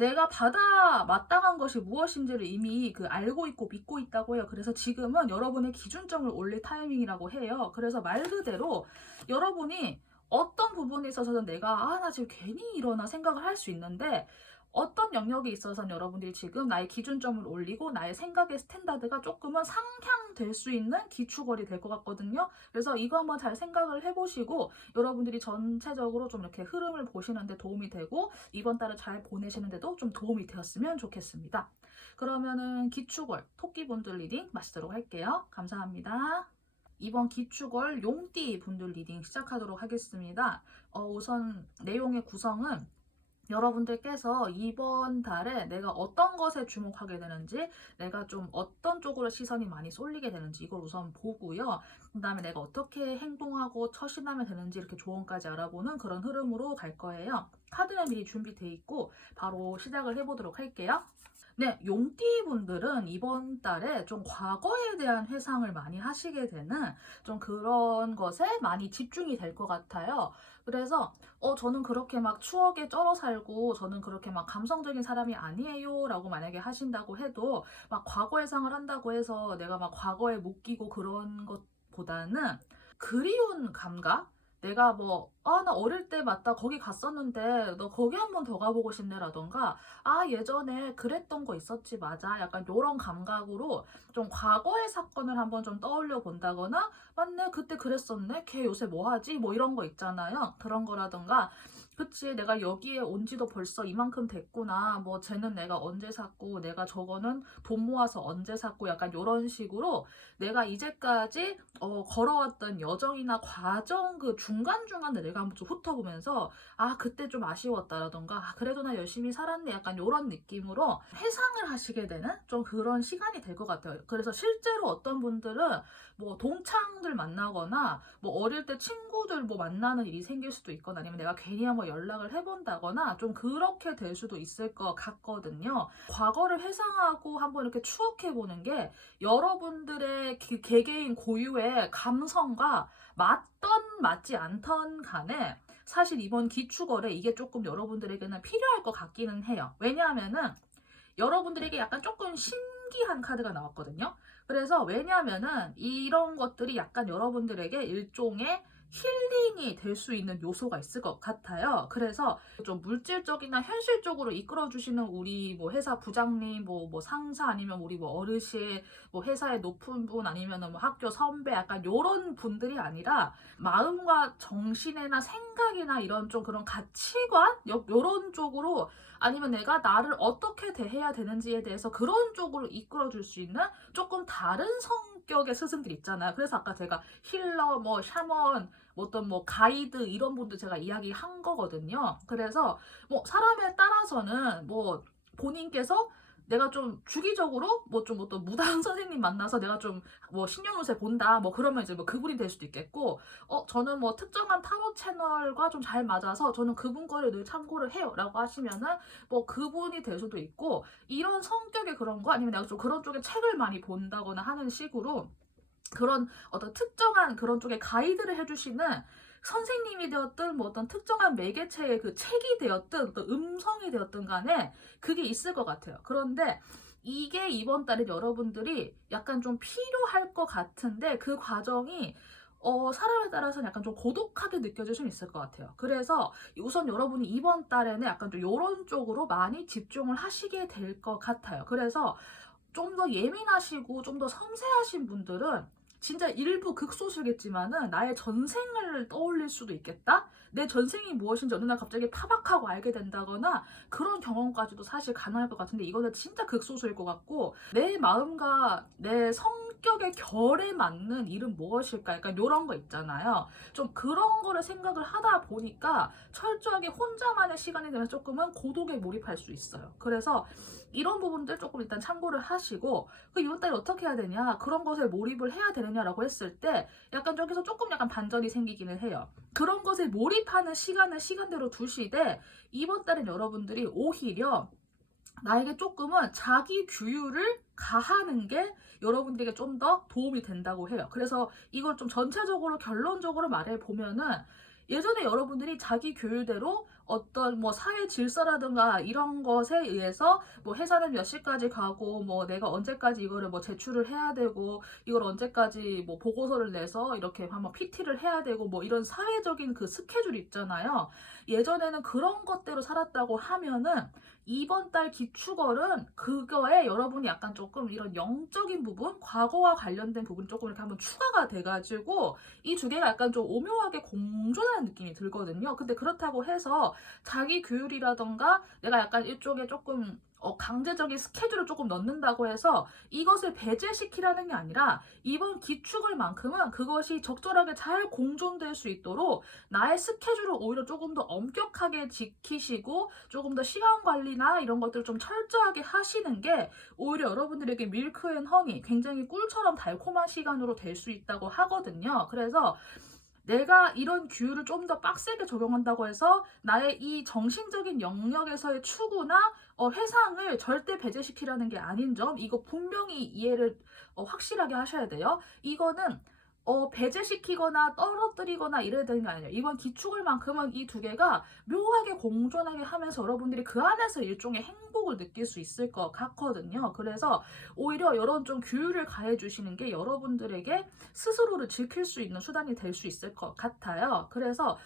내가 받아 마땅한 것이 무엇인지를 이미 알고 있고 믿고 있다고 해요. 그래서 지금은 여러분의 기준점을 올릴 타이밍이라고 해요. 그래서 말 그대로 여러분이 어떤 부분에 있어서는 내가 나 지금 괜히 이러나 생각을 할 수 있는데, 어떤 영역에 있어서는 여러분들이 지금 나의 기준점을 올리고 나의 생각의 스탠다드가 조금은 상향될 수 있는 기축월이 될 것 같거든요. 그래서 이거 한번 잘 생각을 해보시고 여러분들이 전체적으로 좀 이렇게 흐름을 보시는데 도움이 되고 이번 달을 잘 보내시는데도 좀 도움이 되었으면 좋겠습니다. 그러면은 기축월 토끼분들 리딩 마치도록 할게요. 감사합니다. 이번 기축월 용띠 분들 리딩 시작하도록 하겠습니다. 우선 내용의 구성은 여러분들께서 이번 달에 내가 어떤 것에 주목하게 되는지, 내가 좀 어떤 쪽으로 시선이 많이 쏠리게 되는지 이걸 우선 보고요. 그 다음에 내가 어떻게 행동하고 처신하면 되는지 이렇게 조언까지 알아보는 그런 흐름으로 갈 거예요. 카드는 미리 준비되어 있고 바로 시작을 해보도록 할게요. 네, 용띠 분들은 이번 달에 좀 과거에 대한 회상을 많이 하시게 되는 좀 그런 것에 많이 집중이 될 것 같아요. 그래서 저는 그렇게 막 추억에 쩔어 살고 저는 그렇게 막 감성적인 사람이 아니에요 라고 만약에 하신다고 해도, 막 과거 회상을 한다고 해서 내가 막 과거에 못 끼고 그런 것보다는 그리운 감각? 내가 나 어릴 때 맞다 거기 갔었는데 너 거기 한 번 더 가보고 싶네 라던가, 예전에 그랬던 거 있었지 맞아, 약간 요런 감각으로 좀 과거의 사건을 한번 좀 떠올려 본다거나, 맞네 그때 그랬었네 걔 요새 뭐 하지 뭐 이런 거 있잖아요. 그런 거라던가, 그치 내가 여기에 온 지도 벌써 이만큼 됐구나, 뭐 쟤는 내가 언제 샀고 내가 저거는 돈 모아서 언제 샀고, 약간 요런 식으로 내가 이제까지 걸어왔던 여정이나 과정 그 중간중간에 내가 한번 좀 훑어보면서 그때 좀 아쉬웠다라던가, 그래도 나 열심히 살았네, 약간 요런 느낌으로 회상을 하시게 되는 좀 그런 시간이 될 것 같아요. 그래서 실제로 어떤 분들은 뭐 동창들 만나거나 뭐 어릴 때 친구들 뭐 만나는 일이 생길 수도 있거나, 아니면 내가 괜히 한번 연락을 해본다거나 좀 그렇게 될 수도 있을 것 같거든요. 과거를 회상하고 한번 이렇게 추억해보는 게 여러분들의 개개인 고유의 감성과 맞던 맞지 않던 간에 사실 이번 기축월에 이게 조금 여러분들에게는 필요할 것 같기는 해요. 왜냐하면은 여러분들에게 약간 조금 신기한 카드가 나왔거든요. 그래서 왜냐하면은 이런 것들이 약간 여러분들에게 일종의 힐링이 될 수 있는 요소가 있을 것 같아요. 그래서 좀 물질적이나 현실적으로 이끌어주시는 우리 뭐 회사 부장님, 뭐 상사, 아니면 우리 뭐 어르신, 뭐 회사의 높은 분, 아니면은 뭐 학교 선배, 약간 요런 분들이 아니라 마음과 정신이나 생각이나 이런 좀 그런 가치관? 요런 쪽으로, 아니면 내가 나를 어떻게 대해야 되는지에 대해서 그런 쪽으로 이끌어줄 수 있는 조금 다른 성격의 스승들 있잖아요. 그래서 아까 제가 힐러, 뭐 샤먼, 어떤 뭐 가이드 이런 분들 제가 이야기한 거거든요. 그래서 뭐 사람에 따라서는 뭐 본인께서 내가 좀 주기적으로 뭐 좀 어떤 무당 선생님 만나서 내가 좀 뭐 신년운세 본다 뭐 그러면 이제 뭐 그분이 될 수도 있겠고, 저는 뭐 특정한 타로 채널과 좀 잘 맞아서 저는 그분 거를 늘 참고를 해요 라고 하시면은 뭐 그분이 될 수도 있고, 이런 성격의 그런 거, 아니면 내가 좀 그런 쪽에 책을 많이 본다거나 하는 식으로 그런 어떤 특정한 그런 쪽에 가이드를 해주시는 선생님이 되었든 뭐 어떤 특정한 매개체의 그 책이 되었든 어떤 음성이 되었든 간에 그게 있을 것 같아요. 그런데 이게 이번 달에 여러분들이 약간 좀 필요할 것 같은데, 그 과정이 사람에 따라서는 약간 좀 고독하게 느껴질 수는 있을 것 같아요. 그래서 우선 여러분이 이번 달에는 약간 좀 이런 쪽으로 많이 집중을 하시게 될 것 같아요. 그래서 좀 더 예민하시고 좀 더 섬세하신 분들은 진짜 일부 극소수겠지만은 나의 전생을 떠올릴 수도 있겠다? 내 전생이 무엇인지 어느 날 갑자기 파박하고 알게 된다거나 그런 경험까지도 사실 가능할 것 같은데, 이거는 진짜 극소수일 것 같고, 내 마음과 내 성격의 결에 맞는 일은 무엇일까? 약간 이런 거 있잖아요. 좀 그런 거를 생각을 하다 보니까 철저하게 혼자만의 시간이 되면 조금은 고독에 몰입할 수 있어요. 그래서 이런 부분들 조금 일단 참고를 하시고, 이번 달에 어떻게 해야 되냐, 그런 것에 몰입을 해야 되느냐라고 했을 때 약간 저기서 조금 약간 반전이 생기기는 해요. 그런 것에 몰입하는 시간을 시간대로 두시되, 이번 달엔 여러분들이 오히려 나에게 조금은 자기 규율을 가하는 게 여러분들에게 좀 더 도움이 된다고 해요. 그래서 이걸 좀 전체적으로 결론적으로 말해 보면은, 예전에 여러분들이 자기 규율대로 어떤 뭐 사회 질서라든가 이런 것에 의해서 뭐 회사는 몇 시까지 가고 뭐 내가 언제까지 이거를 뭐 제출을 해야 되고 이걸 언제까지 뭐 보고서를 내서 이렇게 한번 PT를 해야 되고 뭐 이런 사회적인 그 스케줄 있잖아요. 예전에는 그런 것대로 살았다고 하면은 이번 달 기축월은 그거에 여러분이 약간 조금 이런 영적인 부분, 과거와 관련된 부분 조금 이렇게 한번 추가가 돼가지고 이 두 개가 약간 좀 오묘하게 공존하는 느낌이 들거든요. 근데 그렇다고 해서 자기 규율이라던가 내가 약간 일종의 조금 강제적인 스케줄을 조금 넣는다고 해서 이것을 배제시키라는 게 아니라 이번 기축을만큼은 그것이 적절하게 잘 공존될 수 있도록 나의 스케줄을 오히려 조금 더 엄격하게 지키시고 조금 더 시간 관리나 이런 것들을 좀 철저하게 하시는 게 오히려 여러분들에게 밀크 앤 허니 굉장히 꿀처럼 달콤한 시간으로 될 수 있다고 하거든요. 그래서 내가 이런 규율을 좀 더 빡세게 적용한다고 해서 나의 이 정신적인 영역에서의 추구나 회상을 절대 배제시키라는 게 아닌 점, 이거 분명히 이해를 확실하게 하셔야 돼요. 이거는 배제시키거나 떨어뜨리거나 이래야 되는 게 아니에요. 이번 기축을만큼은 이 두 개가 묘하게 공존하게 하면서 여러분들이 그 안에서 일종의 행복을 느낄 수 있을 것 같거든요. 그래서 오히려 이런 좀 규율을 가해 주시는 게 여러분들에게 스스로를 지킬 수 있는 수단이 될 수 있을 것 같아요. 그래서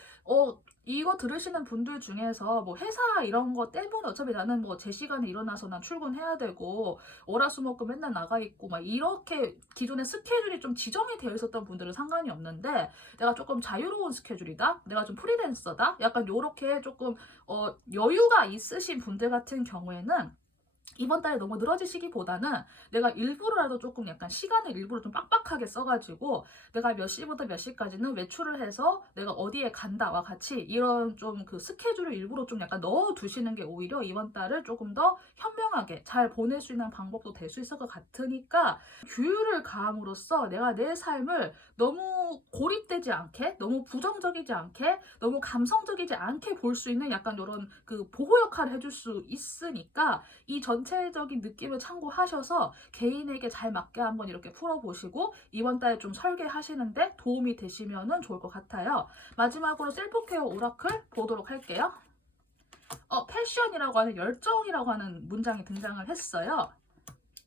이거 들으시는 분들 중에서 뭐 회사 이런 거 때문에 어차피 나는 뭐 제 시간에 일어나서 난 출근해야 되고 월화수목금 맨날 나가 있고 막 이렇게 기존의 스케줄이 좀 지정이 되어 있었던 분들은 상관이 없는데 내가 조금 자유로운 스케줄이다, 내가 좀 프리랜서다, 약간 요렇게 조금 여유가 있으신 분들 같은 경우에는 이번 달에 너무 늘어지시기보다는 내가 일부러라도 조금 약간 시간을 일부러 좀 빡빡하게 써가지고 내가 몇 시부터 몇 시까지는 외출을 해서 내가 어디에 간다와 같이 이런 좀 그 스케줄을 일부러 좀 약간 넣어두시는 게 오히려 이번 달을 조금 더 현명하게 잘 보낼 수 있는 방법도 될 수 있을 것 같으니까 규율을 가함으로써 내가 내 삶을 너무 고립되지 않게, 너무 부정적이지 않게, 너무 감성적이지 않게 볼 수 있는 약간 이런 그 보호 역할을 해줄 수 있으니까 이 전체적인 느낌을 참고하셔서 개인에게 잘 맞게 한번 이렇게 풀어보시고 이번 달에 좀 설계하시는데 도움이 되시면 좋을 것 같아요. 마지막으로 셀프케어 오라클 보도록 할게요. 패션이라고 하는 열정이라고 하는 문장이 등장을 했어요.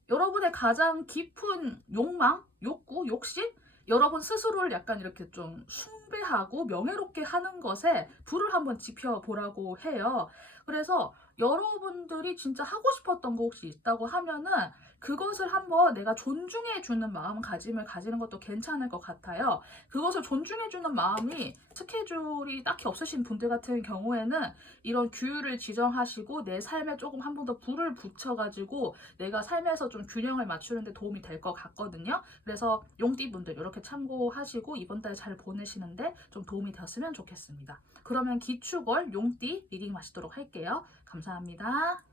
여러분의 가장 깊은 욕망, 욕구, 욕심, 여러분 스스로를 약간 이렇게 좀 숭배하고 명예롭게 하는 것에 불을 한번 지펴보라고 해요. 그래서 여러분들이 진짜 하고 싶었던 거 혹시 있다고 하면은 그것을 한번 내가 존중해주는 마음가짐을 가지는 것도 괜찮을 것 같아요. 그것을 존중해주는 마음이 스케줄이 딱히 없으신 분들 같은 경우에는 이런 규율을 지정하시고 내 삶에 조금 한 번 더 불을 붙여가지고 내가 삶에서 좀 균형을 맞추는데 도움이 될 것 같거든요. 그래서 용띠분들 이렇게 참고하시고 이번 달 잘 보내시는데 좀 도움이 되었으면 좋겠습니다. 그러면 기축월 용띠 리딩 마치도록 할게요. 감사합니다.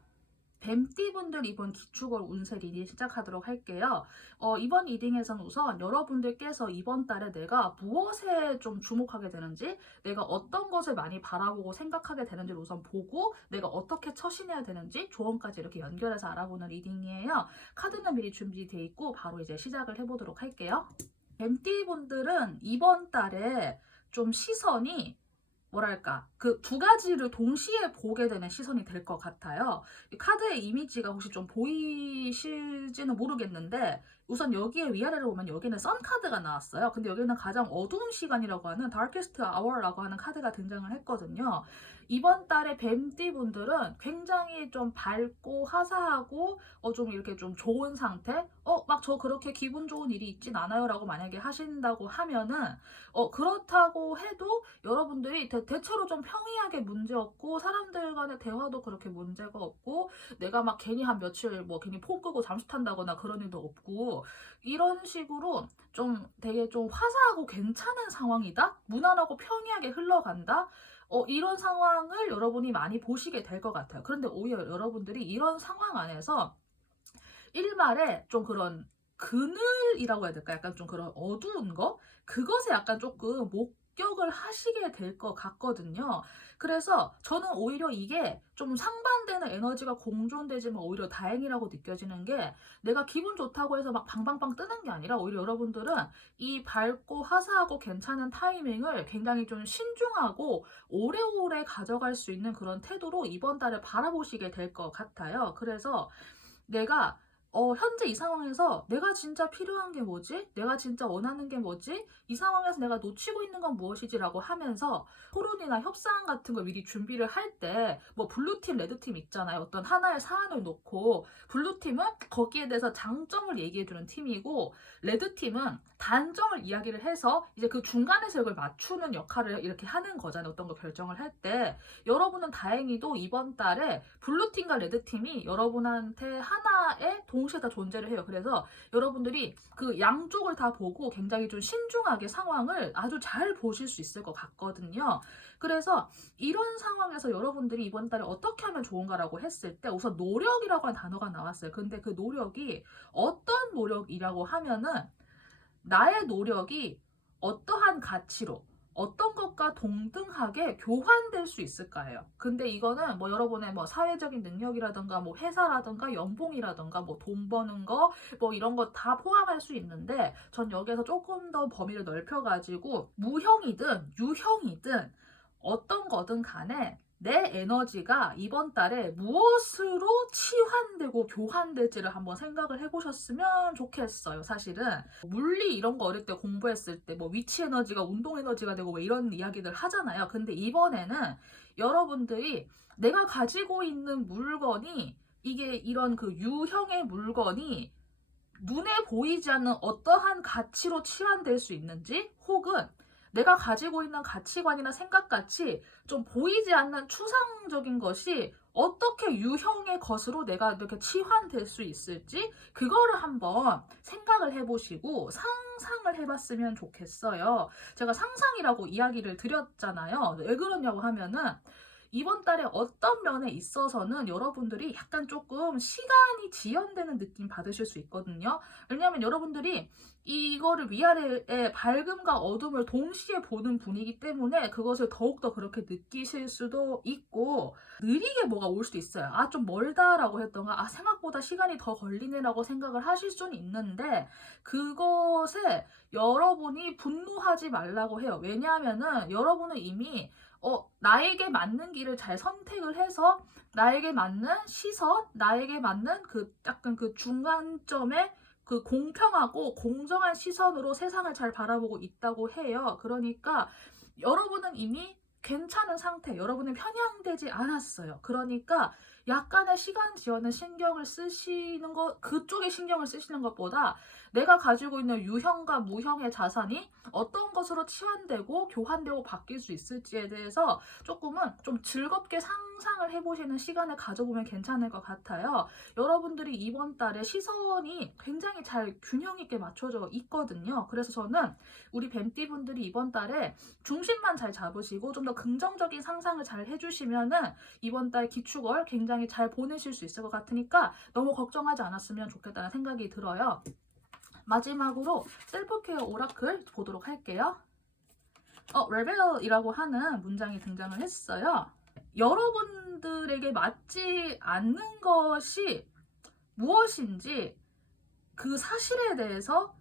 뱀띠분들 이번 기축월 운세 리딩 시작하도록 할게요. 이번 리딩에서는 우선 여러분들께서 이번 달에 내가 무엇에 좀 주목하게 되는지, 내가 어떤 것을 많이 바라보고 생각하게 되는지를 우선 보고 내가 어떻게 처신해야 되는지 조언까지 이렇게 연결해서 알아보는 리딩이에요. 카드는 미리 준비되어 있고 바로 이제 시작을 해보도록 할게요. 뱀띠분들은 이번 달에 좀 시선이 뭐랄까 그 두 가지를 동시에 보게 되는 시선이 될 것 같아요. 이 카드의 이미지가 혹시 좀 보이실지는 모르겠는데 우선 여기에 위아래를 보면 여기는 선 카드가 나왔어요. 근데 여기는 가장 어두운 시간이라고 하는 Darkest Hour라고 하는 카드가 등장을 했거든요. 이번 달에 뱀띠분들은 굉장히 좀 밝고 화사하고 좀 이렇게 좀 좋은 상태, 막 저 그렇게 기분 좋은 일이 있진 않아요 라고 만약에 하신다고 하면은 그렇다고 해도 여러분들이 대체로 좀 평이하게 문제없고 사람들 간의 대화도 그렇게 문제가 없고 내가 막 괜히 한 며칠 뭐 괜히 폰 끄고 잠수 탄다거나 그런 일도 없고 이런 식으로 좀 되게 좀 화사하고 괜찮은 상황이다? 무난하고 평이하게 흘러간다? 이런 상황을 여러분이 많이 보시게 될 것 같아요. 그런데 오히려 여러분들이 이런 상황 안에서 일말에 좀 그런 그늘이라고 해야 될까? 약간 좀 그런 어두운 거? 그것에 약간 조금 못 합격을 하시게 될 것 같거든요. 그래서 저는 오히려 이게 좀 상반되는 에너지가 공존되지만 오히려 다행이라고 느껴지는 게, 내가 기분 좋다고 해서 막 방방방 뜨는 게 아니라 오히려 여러분들은 이 밝고 화사하고 괜찮은 타이밍을 굉장히 좀 신중하고 오래오래 가져갈 수 있는 그런 태도로 이번 달을 바라보시게 될 것 같아요. 그래서 내가 현재 이 상황에서 내가 진짜 필요한 게 뭐지? 내가 진짜 원하는 게 뭐지? 이 상황에서 내가 놓치고 있는 건 무엇이지라고 하면서 토론이나 협상 같은 거 미리 준비를 할 때, 뭐 블루팀, 레드팀 있잖아요. 어떤 하나의 사안을 놓고 블루팀은 거기에 대해서 장점을 얘기해주는 팀이고, 레드팀은 단점을 이야기를 해서 이제 그 중간에서 이걸 맞추는 역할을 이렇게 하는 거잖아요. 어떤 거 결정을 할 때. 여러분은 다행히도 이번 달에 블루팀과 레드팀이 여러분한테 하나의 동시에 다 존재를 해요. 그래서 여러분들이 그 양쪽을 다 보고 굉장히 좀 신중하게 상황을 아주 잘 보실 수 있을 것 같거든요. 그래서 이런 상황에서 여러분들이 이번 달에 어떻게 하면 좋은가라고 했을 때 우선 노력이라고 하는 단어가 나왔어요. 근데 그 노력이 어떤 노력이라고 하면은, 나의 노력이 어떠한 가치로 어떤 것과 동등하게 교환될 수 있을까요? 근데 이거는 뭐 여러분의 뭐 사회적인 능력이라든가 뭐 회사라든가 연봉이라든가 뭐 돈 버는 거 뭐 이런 거 다 포함할 수 있는데, 전 여기에서 조금 더 범위를 넓혀가지고 무형이든 유형이든 어떤 거든 간에 내 에너지가 이번 달에 무엇으로 치환되고 교환될지를 한번 생각을 해보셨으면 좋겠어요. 사실은 물리 이런 거 어릴 때 공부했을 때 뭐 위치 에너지가 운동 에너지가 되고 뭐 이런 이야기들 하잖아요. 근데 이번에는 여러분들이 내가 가지고 있는 물건이, 이게 이런 그 유형의 물건이 눈에 보이지 않는 어떠한 가치로 치환될 수 있는지, 혹은 내가 가지고 있는 가치관이나 생각같이 좀 보이지 않는 추상적인 것이 어떻게 유형의 것으로 내가 이렇게 치환될 수 있을지, 그거를 한번 생각을 해보시고 상상을 해봤으면 좋겠어요. 제가 상상이라고 이야기를 드렸잖아요. 왜 그러냐고 하면은, 이번 달에 어떤 면에 있어서는 여러분들이 약간 조금 시간이 지연되는 느낌 받으실 수 있거든요. 왜냐하면 여러분들이 이거를 위아래의 밝음과 어둠을 동시에 보는 분이기 때문에 그것을 더욱더 그렇게 느끼실 수도 있고, 느리게 뭐가 올 수도 있어요. 아, 좀 멀다라고 했던가, 아, 생각보다 시간이 더 걸리네라고 생각을 하실 수는 있는데, 그것에 여러분이 분노하지 말라고 해요. 왜냐하면은 여러분은 이미 나에게 맞는 길을 잘 선택을 해서 나에게 맞는 시선, 나에게 맞는 그 약간 그 중간점에 그 공평하고 공정한 시선으로 세상을 잘 바라보고 있다고 해요. 그러니까 여러분은 이미 괜찮은 상태, 여러분은 편향되지 않았어요. 그러니까 약간의 시간 지연은 신경을 쓰시는 것, 그쪽에 신경을 쓰시는 것보다 내가 가지고 있는 유형과 무형의 자산이 어떤 것으로 치환되고 교환되고 바뀔 수 있을지에 대해서 조금은 좀 즐겁게 상상을 해보시는 시간을 가져보면 괜찮을 것 같아요. 여러분들이 이번 달에 시선이 굉장히 잘 균형 있게 맞춰져 있거든요. 그래서 저는 우리 뱀띠분들이 이번 달에 중심만 잘 잡으시고 좀 더 긍정적인 상상을 잘 해주시면은 이번 달 기축월 굉장히 잘 보내실 수 있을 것 같으니까 너무 걱정하지 않았으면 좋겠다는 생각이 들어요. 마지막으로 셀프케어 오라클 보도록 할게요. 레벨이라고 하는 문장이 등장을 했어요. 여러분들에게 맞지 않는 것이 무엇인지 그 사실에 대해서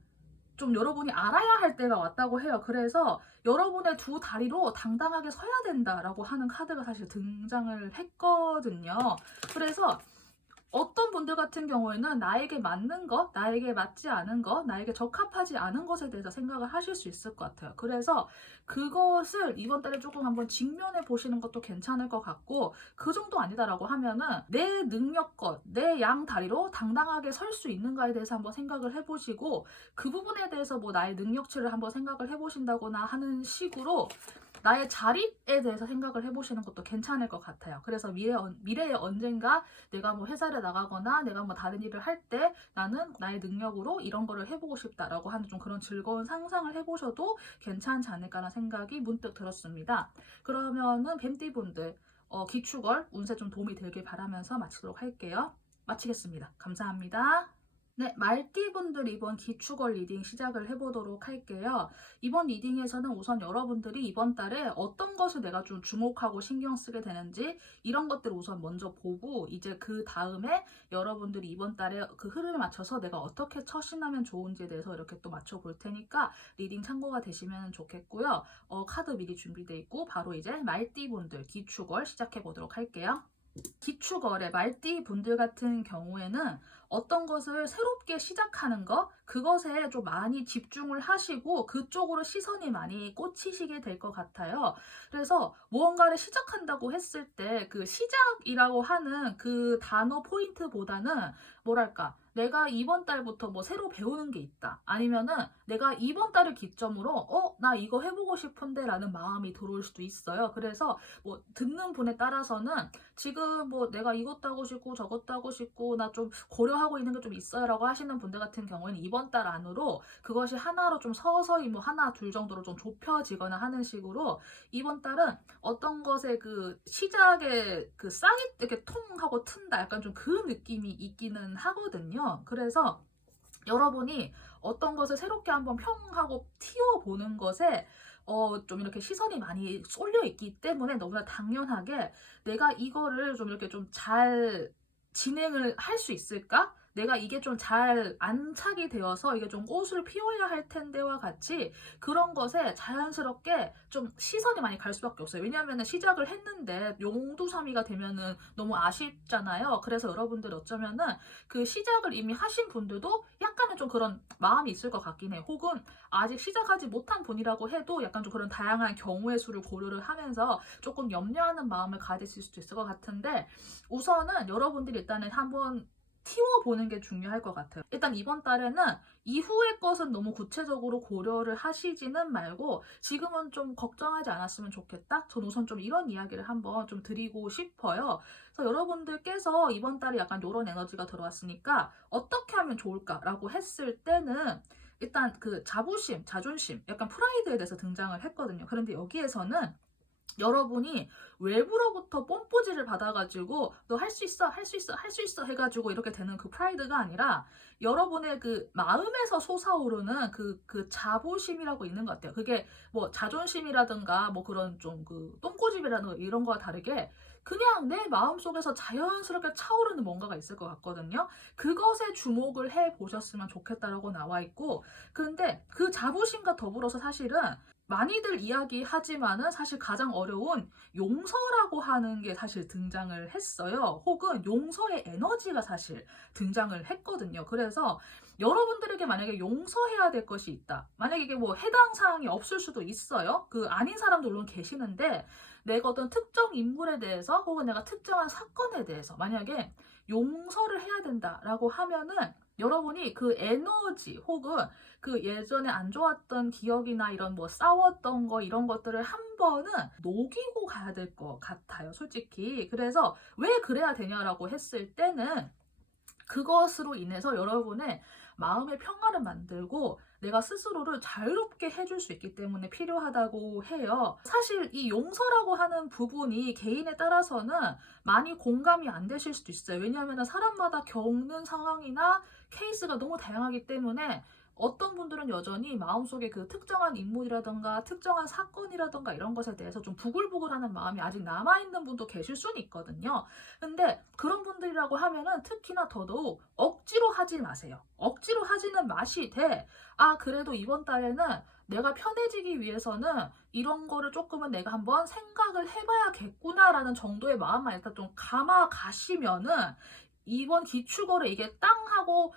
좀 여러분이 알아야 할 때가 왔다고 해요. 그래서 여러분의 두 다리로 당당하게 서야 된다라고 하는 카드가 사실 등장을 했거든요. 그래서 어떤 분들 같은 경우에는 나에게 맞는 것, 나에게 맞지 않은 것, 나에게 적합하지 않은 것에 대해서 생각을 하실 수 있을 것 같아요. 그래서 그것을 이번 달에 조금 한번 직면해 보시는 것도 괜찮을 것 같고, 그 정도 아니다라고 하면은 내 능력껏, 내 양 다리로 당당하게 설 수 있는가에 대해서 한번 생각을 해보시고, 그 부분에 대해서 뭐 나의 능력치를 한번 생각을 해보신다거나 하는 식으로 나의 자립에 대해서 생각을 해보시는 것도 괜찮을 것 같아요. 그래서 미래에 언젠가 내가 뭐 회사를 나가거나 내가 뭐 다른 일을 할 때 나는 나의 능력으로 이런 거를 해보고 싶다라고 하는 좀 그런 즐거운 상상을 해보셔도 괜찮지 않을까라는 생각이 문득 들었습니다. 그러면은 뱀띠분들 기축월 운세 좀 도움이 되길 바라면서 마치도록 할게요. 마치겠습니다. 감사합니다. 네, 말띠분들 이번 기축월 리딩 시작을 해보도록 할게요. 이번 리딩에서는 우선 여러분들이 이번 달에 어떤 것을 내가 좀 주목하고 신경 쓰게 되는지 이런 것들을 우선 먼저 보고 이제 그 다음에 여러분들이 이번 달에 그 흐름을 맞춰서 내가 어떻게 처신하면 좋은지에 대해서 이렇게 또 맞춰볼 테니까 리딩 참고가 되시면 좋겠고요. 카드 미리 준비되어 있고 바로 이제 말띠분들 기축월 시작해 보도록 할게요. 기축월의 말띠 분들 같은 경우에는 어떤 것을 새롭게 시작하는 것, 그것에 좀 많이 집중을 하시고 그쪽으로 시선이 많이 꽂히시게 될 것 같아요. 그래서 무언가를 시작한다고 했을 때 그 시작이라고 하는 그 단어 포인트보다는 뭐랄까, 내가 이번 달부터 뭐 새로 배우는 게 있다. 아니면은 내가 이번 달을 기점으로 나 이거 해보고 싶은데 라는 마음이 들어올 수도 있어요. 그래서 뭐 듣는 분에 따라서는 지금 뭐 내가 이것도 하고 싶고 저것도 하고 싶고 나 좀 고려하고 있는 게 좀 있어요 라고 하시는 분들 같은 경우에는 이번 달 안으로 그것이 하나로 좀 서서히 뭐 하나 둘 정도로 좀 좁혀지거나 하는 식으로 이번 달은 어떤 것의 그 시작의 그 싹이 이렇게 통 하고 튼다 약간 좀 그 느낌이 있기는 하거든요. 그래서 여러분이 어떤 것을 새롭게 한번 평하고 튀어보는 것에 좀 이렇게 시선이 많이 쏠려 있기 때문에 너무나 당연하게 내가 이거를 좀 이렇게 좀 잘 진행을 할 수 있을까? 내가 이게 좀 잘 안착이 되어서 이게 좀 꽃을 피워야 할 텐데와 같이 그런 것에 자연스럽게 좀 시선이 많이 갈 수밖에 없어요. 왜냐하면 시작을 했는데 용두사미가 되면은 너무 아쉽잖아요. 그래서 여러분들 어쩌면은 그 시작을 이미 하신 분들도 약간은 좀 그런 마음이 있을 것 같긴 해요. 혹은 아직 시작하지 못한 분이라고 해도 약간 좀 그런 다양한 경우의 수를 고려를 하면서 조금 염려하는 마음을 가지실 수도 있을 것 같은데 우선은 여러분들이 일단은 한번 띄워보는 게 중요할 것 같아요. 일단 이번 달에는 이후의 것은 너무 구체적으로 고려를 하시지는 말고 지금은 좀 걱정하지 않았으면 좋겠다. 전 우선 좀 이런 이야기를 한번 좀 드리고 싶어요. 그래서 여러분들께서 이번 달에 약간 이런 에너지가 들어왔으니까 어떻게 하면 좋을까라고 했을 때는 일단 그 자부심, 자존심, 약간 프라이드에 대해서 등장을 했거든요. 그런데 여기에서는 여러분이 외부로부터 뽐뿌지를 받아가지고 너 할 수 있어, 할 수 있어, 할 수 있어 해가지고 이렇게 되는 그 프라이드가 아니라 여러분의 그 마음에서 솟아오르는 그 자부심이라고 있는 것 같아요. 그게 뭐 자존심이라든가 뭐 그런 좀 그 똥꼬집이라든가 이런 거와 다르게 그냥 내 마음속에서 자연스럽게 차오르는 뭔가가 있을 것 같거든요. 그것에 주목을 해 보셨으면 좋겠다라고 나와 있고 근데 그 자부심과 더불어서 사실은 많이들 이야기하지만은 사실 가장 어려운 용서라고 하는 게 사실 등장을 했어요. 혹은 용서의 에너지가 사실 등장을 했거든요. 그래서 여러분들에게 만약에 용서해야 될 것이 있다. 만약에 이게 뭐 해당 사항이 없을 수도 있어요. 그 아닌 사람도 물론 계시는데 내가 어떤 특정 인물에 대해서 혹은 내가 특정한 사건에 대해서 만약에 용서를 해야 된다라고 하면은 여러분이 그 에너지 혹은 그 예전에 안 좋았던 기억이나 이런 뭐 싸웠던 거 이런 것들을 한 번은 녹이고 가야 될 것 같아요, 솔직히. 그래서 왜 그래야 되냐라고 했을 때는 그것으로 인해서 여러분의 마음의 평화를 만들고 내가 스스로를 자유롭게 해줄 수 있기 때문에 필요하다고 해요. 사실 이 용서라고 하는 부분이 개인에 따라서는 많이 공감이 안 되실 수도 있어요. 왜냐하면 사람마다 겪는 상황이나 케이스가 너무 다양하기 때문에 어떤 분들은 여전히 마음속에 그 특정한 인물이라던가 특정한 사건이라던가 이런 것에 대해서 좀 부글부글하는 마음이 아직 남아있는 분도 계실 수는 있거든요. 근데 그런 분들이라고 하면은 특히나 더더욱 억지로 하지 마세요. 억지로 하지는 마시되 그래도 이번 달에는 내가 편해지기 위해서는 이런 거를 조금은 내가 한번 생각을 해봐야겠구나라는 정도의 마음만 일단 좀 감아 가시면은 이번 기축월에 이게 땅 하고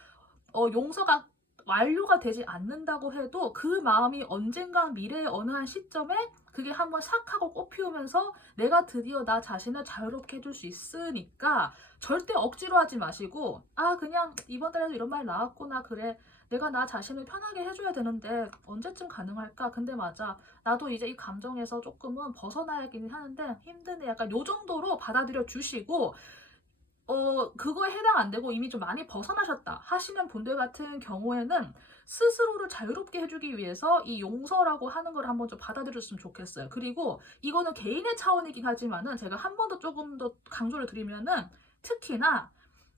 용서가 완료가 되지 않는다고 해도 그 마음이 언젠가 미래의 어느 한 시점에 그게 한번 싹 하고 꽃피우면서 내가 드디어 나 자신을 자유롭게 해줄 수 있으니까 절대 억지로 하지 마시고 그냥 이번 달에도 이런 말 나왔구나 그래 내가 나 자신을 편하게 해줘야 되는데 언제쯤 가능할까 근데 맞아 나도 이제 이 감정에서 조금은 벗어나야긴 하는데 힘드네 약간 요 정도로 받아들여 주시고 그거에 해당 안 되고 이미 좀 많이 벗어나셨다 하시는 분들 같은 경우에는 스스로를 자유롭게 해주기 위해서 이 용서라고 하는 걸 한번 좀 받아들였으면 좋겠어요. 그리고 이거는 개인의 차원이긴 하지만은 제가 한 번 더 조금 더 강조를 드리면은 특히나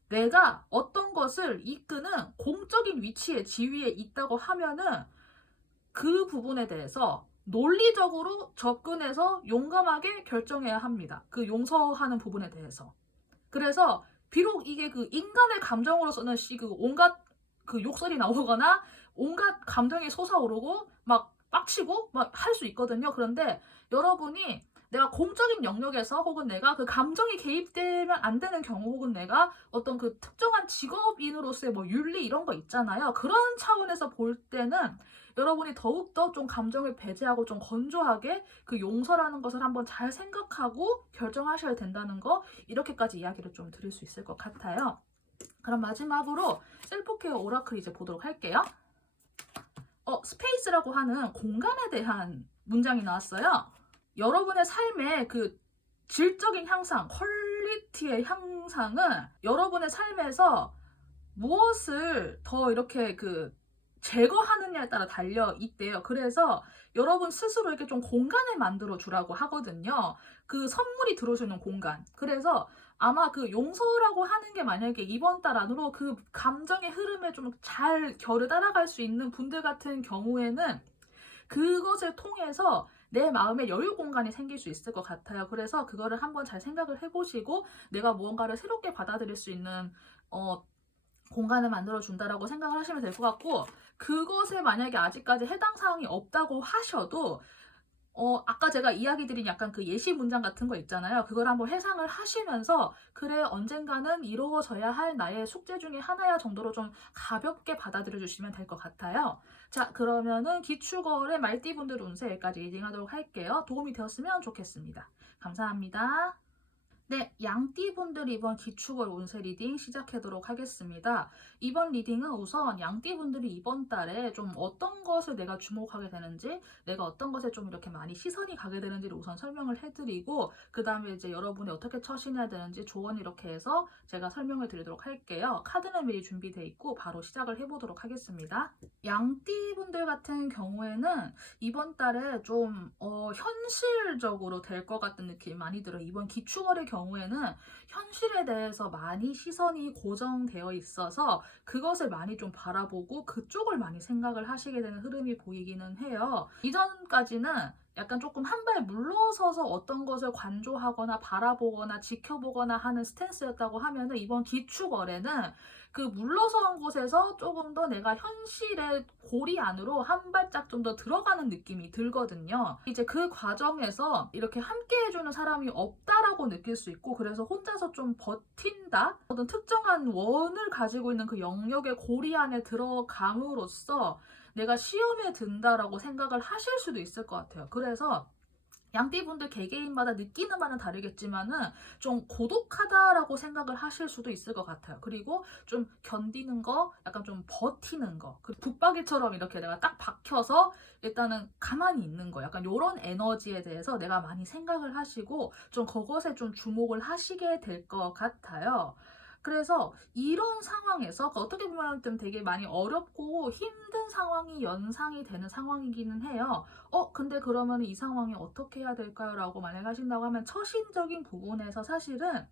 내가 어떤 것을 이끄는 공적인 위치에 지위에 있다고 하면은 그 부분에 대해서 논리적으로 접근해서 용감하게 결정해야 합니다. 그 용서하는 부분에 대해서. 그래서 비록 이게 그 인간의 감정으로서는 그 온갖 그 욕설이 나오거나 온갖 감정이 솟아오르고 막 빡치고 막 할 수 있거든요. 그런데 여러분이 내가 공적인 영역에서 혹은 내가 그 감정이 개입되면 안 되는 경우 혹은 내가 어떤 그 특정한 직업인으로서의 뭐 윤리 이런 거 있잖아요. 그런 차원에서 볼 때는 여러분이 더욱더 좀 감정을 배제하고 좀 건조하게 그 용서라는 것을 한번 잘 생각하고 결정하셔야 된다는 거, 이렇게까지 이야기를 좀 드릴 수 있을 것 같아요. 그럼 마지막으로 셀프케어 오라클 이제 보도록 할게요. 스페이스라고 하는 공간에 대한 문장이 나왔어요. 여러분의 삶의 그 질적인 향상, 퀄리티의 향상은 여러분의 삶에서 무엇을 더 이렇게 그 제거하느냐에 따라 달려 있대요. 그래서 여러분 스스로에게 좀 공간을 만들어 주라고 하거든요. 그 선물이 들어올 수 있는 공간. 그래서 아마 그 용서라고 하는 게 만약에 이번 달 안으로 그 감정의 흐름에 좀 잘 결을 따라갈 수 있는 분들 같은 경우에는 그것을 통해서 내 마음에 여유 공간이 생길 수 있을 것 같아요. 그래서 그거를 한번 잘 생각을 해보시고 내가 무언가를 새롭게 받아들일 수 있는 공간을 만들어 준다라고 생각을 하시면 될 것 같고, 그것에 만약에 아직까지 해당 사항이 없다고 하셔도 아까 제가 이야기 드린 약간 그 예시 문장 같은 거 있잖아요. 그걸 한번 회상을 하시면서 그래 언젠가는 이루어져야 할 나의 숙제 중에 하나야 정도로 좀 가볍게 받아들여 주시면 될 것 같아요. 자, 그러면은 기축월의 말띠분들 운세 여기까지 리딩하도록 할게요. 도움이 되었으면 좋겠습니다. 감사합니다. 네, 양띠분들 이번 기축월 운세 리딩 시작하도록 하겠습니다. 이번 리딩은 우선 양띠분들이 이번 달에 좀 어떤 것을 내가 주목하게 되는지, 내가 어떤 것에 좀 이렇게 많이 시선이 가게 되는지를 우선 설명을 해드리고, 그 다음에 이제 여러분이 어떻게 처신해야 되는지 조언 이렇게 해서 제가 설명을 드리도록 할게요. 카드는 미리 준비되어 있고 바로 시작을 해보도록 하겠습니다. 양띠분들 같은 경우에는 이번 달에 좀 현실적으로 될 것 같은 느낌이 많이 들어요. 이번 기축월의 경우에는 현실에 대해서 많이 시선이 고정되어 있어서 그것을 많이 좀 바라보고 그쪽을 많이 생각을 하시게 되는 흐름이 보이기는 해요. 이전까지는 약간 조금 한 발 물러서서 어떤 것을 관조하거나 바라보거나 지켜보거나 하는 스탠스였다고 하면은 이번 기축월에는 그 물러서는 곳에서 조금 더 내가 현실의 고리 안으로 한 발짝 좀 더 들어가는 느낌이 들거든요. 이제 그 과정에서 이렇게 함께 해주는 사람이 없다라고 느낄 수 있고, 그래서 혼자서 좀 버틴다? 어떤 특정한 원을 가지고 있는 그 영역의 고리 안에 들어감으로써 내가 시험에 든다라고 생각을 하실 수도 있을 것 같아요. 그래서 양띠분들 개개인마다 느끼는 바는 다르겠지만은 좀 고독하다라고 생각을 하실 수도 있을 것 같아요. 그리고 좀 견디는 거, 약간 좀 버티는 거, 그리고 붙박이처럼 이렇게 내가 딱 박혀서 일단은 가만히 있는 거, 약간 이런 에너지에 대해서 내가 많이 생각을 하시고 좀 그것에 좀 주목을 하시게 될 것 같아요. 그래서 이런 상황에서 어떻게 보면 좀 되게 많이 어렵고 힘든 상황이 연상이 되는 상황이기는 해요. 근데 그러면 이 상황이 어떻게 해야 될까요? 라고 만약에 하신다고 하면 처신적인 부분에서 사실은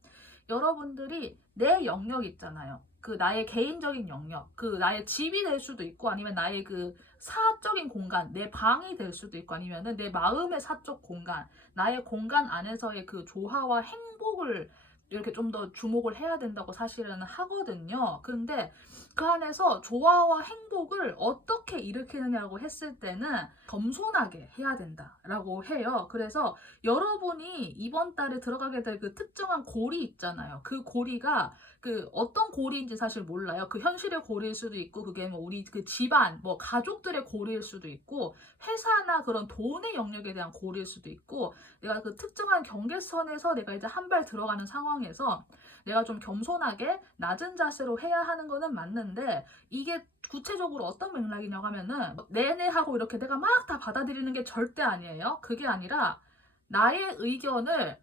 여러분들이 내 영역 있잖아요. 그 나의 개인적인 영역, 그 나의 집이 될 수도 있고 아니면 나의 그 사적인 공간, 내 방이 될 수도 있고 아니면은 내 마음의 사적 공간, 나의 공간 안에서의 그 조화와 행복을 이렇게 좀 더 주목을 해야 된다고 사실은 하거든요. 근데 그 안에서 조화와 행복을 어떻게 일으키느냐고 했을 때는 겸손하게 해야 된다라고 해요. 그래서 여러분이 이번 달에 들어가게 될 그 특정한 고리 있잖아요. 그 고리가 그 어떤 고리인지 사실 몰라요. 그 현실의 고리일 수도 있고 그게 뭐 우리 그 집안, 뭐 가족들의 고리일 수도 있고 회사나 그런 돈의 영역에 대한 고리일 수도 있고 내가 그 특정한 경계선에서 내가 이제 한 발 들어가는 상황에서 내가 좀 겸손하게 낮은 자세로 해야 하는 거는 맞는데 이게 구체적으로 어떤 맥락이냐고 하면은 네네 하고 이렇게 내가 막 다 받아들이는 게 절대 아니에요. 그게 아니라 나의 의견을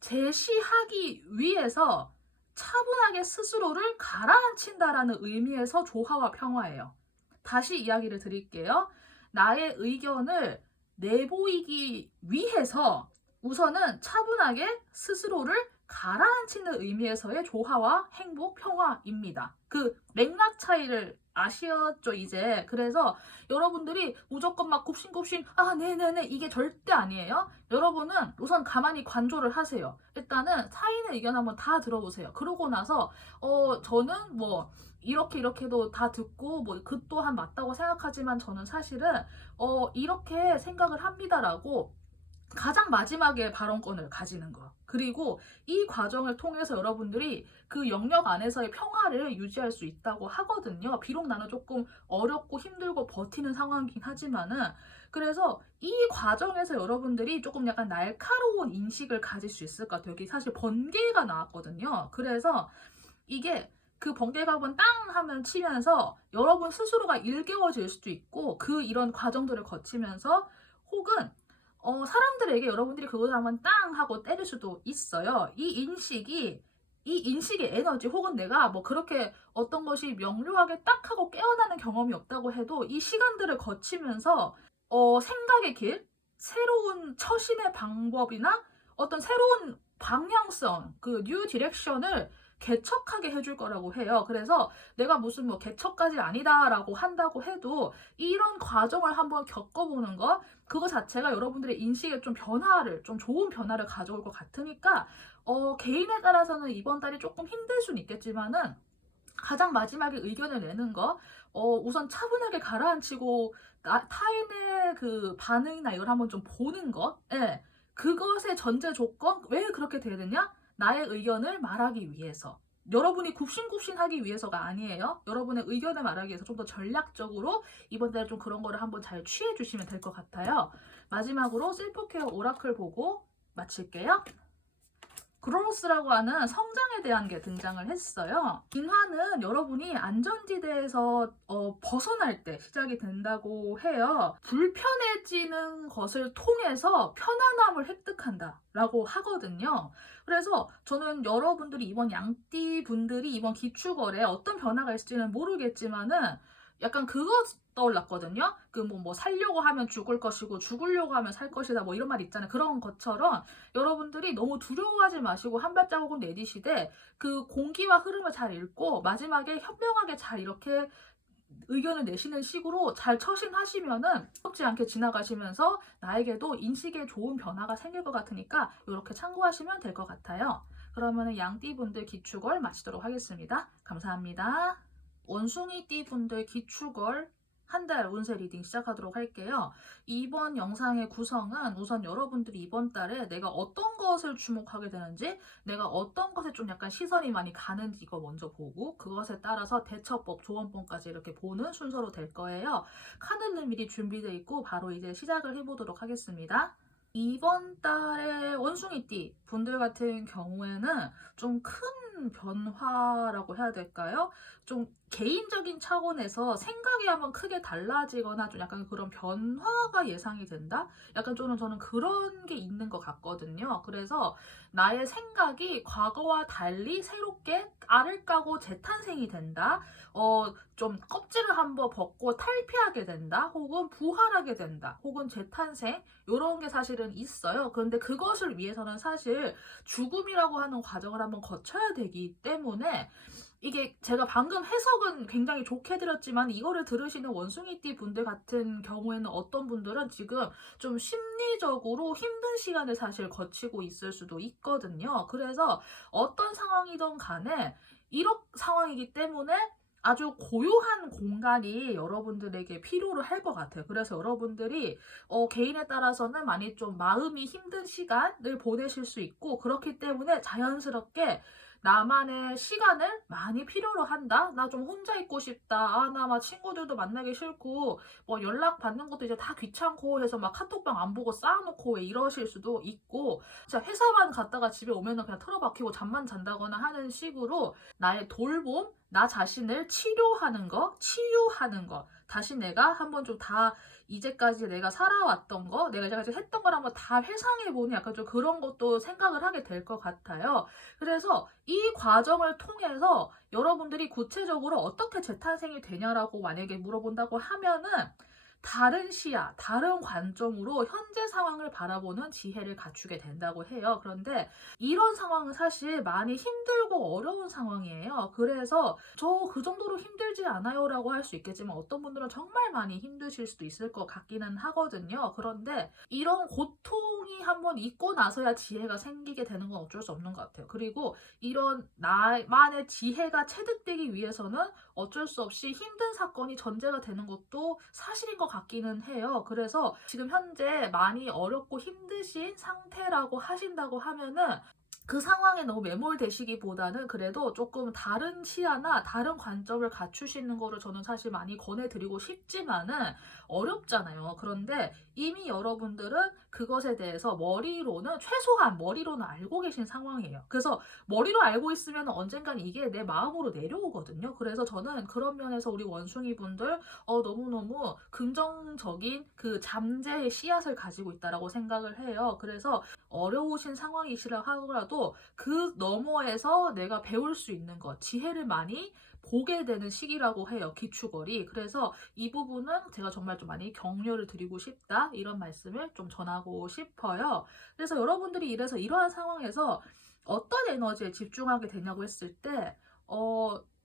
제시하기 위해서 차분하게 스스로를 가라앉힌다라는 의미에서 조화와 평화예요. 다시 이야기를 드릴게요. 나의 의견을 내보이기 위해서 우선은 차분하게 스스로를 가라앉히는 의미에서의 조화와 행복, 평화입니다. 그 맥락 차이를 아시었죠, 이제? 그래서 여러분들이 무조건 막 굽신굽신, 아, 네네네, 이게 절대 아니에요. 여러분은 우선 가만히 관조를 하세요. 일단은 타인의 의견 한번 다 들어보세요. 그러고 나서, 저는 뭐, 이렇게도 다 듣고, 뭐, 그 또한 맞다고 생각하지만 저는 사실은, 이렇게 생각을 합니다라고 가장 마지막에 발언권을 가지는 거. 그리고 이 과정을 통해서 여러분들이 그 영역 안에서의 평화를 유지할 수 있다고 하거든요. 비록 나는 조금 어렵고 힘들고 버티는 상황이긴 하지만은, 그래서 이 과정에서 여러분들이 조금 약간 날카로운 인식을 가질 수 있을 것 같아요. 여기 사실 번개가 나왔거든요. 그래서 이게 그 번개가 한번 땅 하면 치면서 여러분 스스로가 일깨워질 수도 있고, 그 이런 과정들을 거치면서 혹은 사람들에게 여러분들이 그것을 한번 땅 하고 때릴 수도 있어요. 이 인식의 에너지, 혹은 내가 뭐 그렇게 어떤 것이 명료하게 딱 하고 깨어나는 경험이 없다고 해도 이 시간들을 거치면서 생각의 길, 새로운 처신의 방법이나 어떤 새로운 방향성, 그 뉴 디렉션을 개척하게 해줄 거라고 해요. 그래서 내가 무슨 뭐 개척까지 아니다라고 한다고 해도 이런 과정을 한번 겪어보는 거, 그거 자체가 여러분들의 인식에 좀 변화를, 좀 좋은 변화를 가져올 것 같으니까, 개인에 따라서는 이번 달이 조금 힘들 수는 있겠지만은, 가장 마지막에 의견을 내는 거, 우선 차분하게 가라앉히고, 타인의 그 반응이나 이걸 한번 좀 보는 거, 예. 그것의 전제 조건, 왜 그렇게 되느냐? 나의 의견을 말하기 위해서. 여러분이 굽신굽신하기 위해서가 아니에요. 여러분의 의견을 말하기 위해서 좀 더 전략적으로 이번 달에 좀 그런 거를 한번 잘 취해 주시면 될 것 같아요. 마지막으로 셀프케어 오라클 보고 마칠게요. 그로노스라고 하는 성장에 대한 게 등장을 했어요. 진화는 여러분이 안전지대에서 벗어날 때 시작이 된다고 해요. 불편해지는 것을 통해서 편안함을 획득한다 라고 하거든요. 그래서 저는 여러분들이 이번 양띠 분들이 이번 기축월에 어떤 변화가 있을지는 모르겠지만은 약간 그거 떠올랐거든요. 그 뭐 살려고 하면 죽을 것이고 죽으려고 하면 살 것이다, 뭐 이런 말 있잖아요. 그런 것처럼 여러분들이 너무 두려워하지 마시고 한 발자국은 내디시되 그 공기와 흐름을 잘 읽고 마지막에 현명하게 잘 이렇게 의견을 내시는 식으로 잘 처신하시면은 무섭지 않게 지나가시면서 나에게도 인식에 좋은 변화가 생길 것 같으니까 이렇게 참고하시면 될 것 같아요. 그러면은 양띠분들 기축월 마치도록 하겠습니다. 감사합니다. 원숭이띠 분들 기축월 한 달 운세 리딩 시작하도록 할게요. 이번 영상의 구성은 우선 여러분들이 이번 달에 내가 어떤 것을 주목하게 되는지, 내가 어떤 것에 좀 약간 시선이 많이 가는지 이거 먼저 보고, 그것에 따라서 대처법, 조언법까지 이렇게 보는 순서로 될 거예요. 카드는 미리 준비되어 있고 바로 이제 시작을 해보도록 하겠습니다. 이번 달에 원숭이띠 분들 같은 경우에는 좀 큰 변화라고 해야 될까요? 좀 개인적인 차원에서 생각이 한번 크게 달라지거나 좀 약간 그런 변화가 예상이 된다? 약간 저는 그런 게 있는 것 같거든요. 그래서 나의 생각이 과거와 달리 새롭게 알을 까고 재탄생이 된다? 좀 껍질을 한번 벗고 탈피하게 된다? 혹은 부활하게 된다? 혹은 재탄생? 이런 게 사실은 있어요. 그런데 그것을 위해서는 사실 죽음이라고 하는 과정을 한번 거쳐야 되기 때문에, 이게 제가 방금 해석은 굉장히 좋게 드렸지만 이거를 들으시는 원숭이띠 분들 같은 경우에는 어떤 분들은 지금 좀 심리적으로 힘든 시간을 사실 거치고 있을 수도 있거든요. 그래서 어떤 상황이든 간에 이런 상황이기 때문에 아주 고요한 공간이 여러분들에게 필요로 할 것 같아요. 그래서 여러분들이 개인에 따라서는 많이 좀 마음이 힘든 시간을 보내실 수 있고, 그렇기 때문에 자연스럽게 나만의 시간을 많이 필요로 한다? 나 좀 혼자 있고 싶다. 아, 나 막 친구들도 만나기 싫고, 뭐 연락 받는 것도 이제 다 귀찮고 해서 막 카톡방 안 보고 쌓아놓고 왜 이러실 수도 있고, 진짜 회사만 갔다가 집에 오면은 그냥 틀어박히고 잠만 잔다거나 하는 식으로 나의 돌봄, 나 자신을 치료하는 거, 치유하는 거, 다시 내가 한번 좀 다 이제까지 내가 살아왔던 거, 내가 이제까지 했던 걸 한번 다 회상해보는 약간 좀 그런 것도 생각을 하게 될 것 같아요. 그래서 이 과정을 통해서 여러분들이 구체적으로 어떻게 재탄생이 되냐라고 만약에 물어본다고 하면은, 다른 시야, 다른 관점으로 현재 상황을 바라보는 지혜를 갖추게 된다고 해요. 그런데 이런 상황은 사실 많이 힘들고 어려운 상황이에요. 그래서 저 그 정도로 힘들지 않아요 라고 할 수 있겠지만 어떤 분들은 정말 많이 힘드실 수도 있을 것 같기는 하거든요. 그런데 이런 고통이 한번 있고 나서야 지혜가 생기게 되는 건 어쩔 수 없는 것 같아요. 그리고 이런 나만의 지혜가 체득되기 위해서는 어쩔 수 없이 힘든 사건이 전제가 되는 것도 사실인 것 같기는 해요. 그래서 지금 현재 많이 어렵고 힘드신 상태라고 하신다고 하면은 그 상황에 너무 매몰되시기보다는 그래도 조금 다른 시야나 다른 관점을 갖추시는 거를 저는 사실 많이 권해드리고 싶지만은 어렵잖아요. 그런데 이미 여러분들은 그것에 대해서 최소한 머리로는 알고 계신 상황이에요. 그래서 머리로 알고 있으면 언젠간 이게 내 마음으로 내려오거든요. 그래서 저는 그런 면에서 우리 원숭이 분들 너무너무 긍정적인 그 잠재의 씨앗을 가지고 있다라고 생각을 해요. 그래서 어려우신 상황이시라 하더라도 그 너머에서 내가 배울 수 있는 것, 지혜를 많이 보게 되는 시기라고 해요. 기축월이. 그래서 이 부분은 제가 정말 좀 많이 격려를 드리고 싶다. 이런 말씀을 좀 전하고 싶어요. 그래서 여러분들이 이러한 상황에서 어떤 에너지에 집중하게 되냐고 했을 때,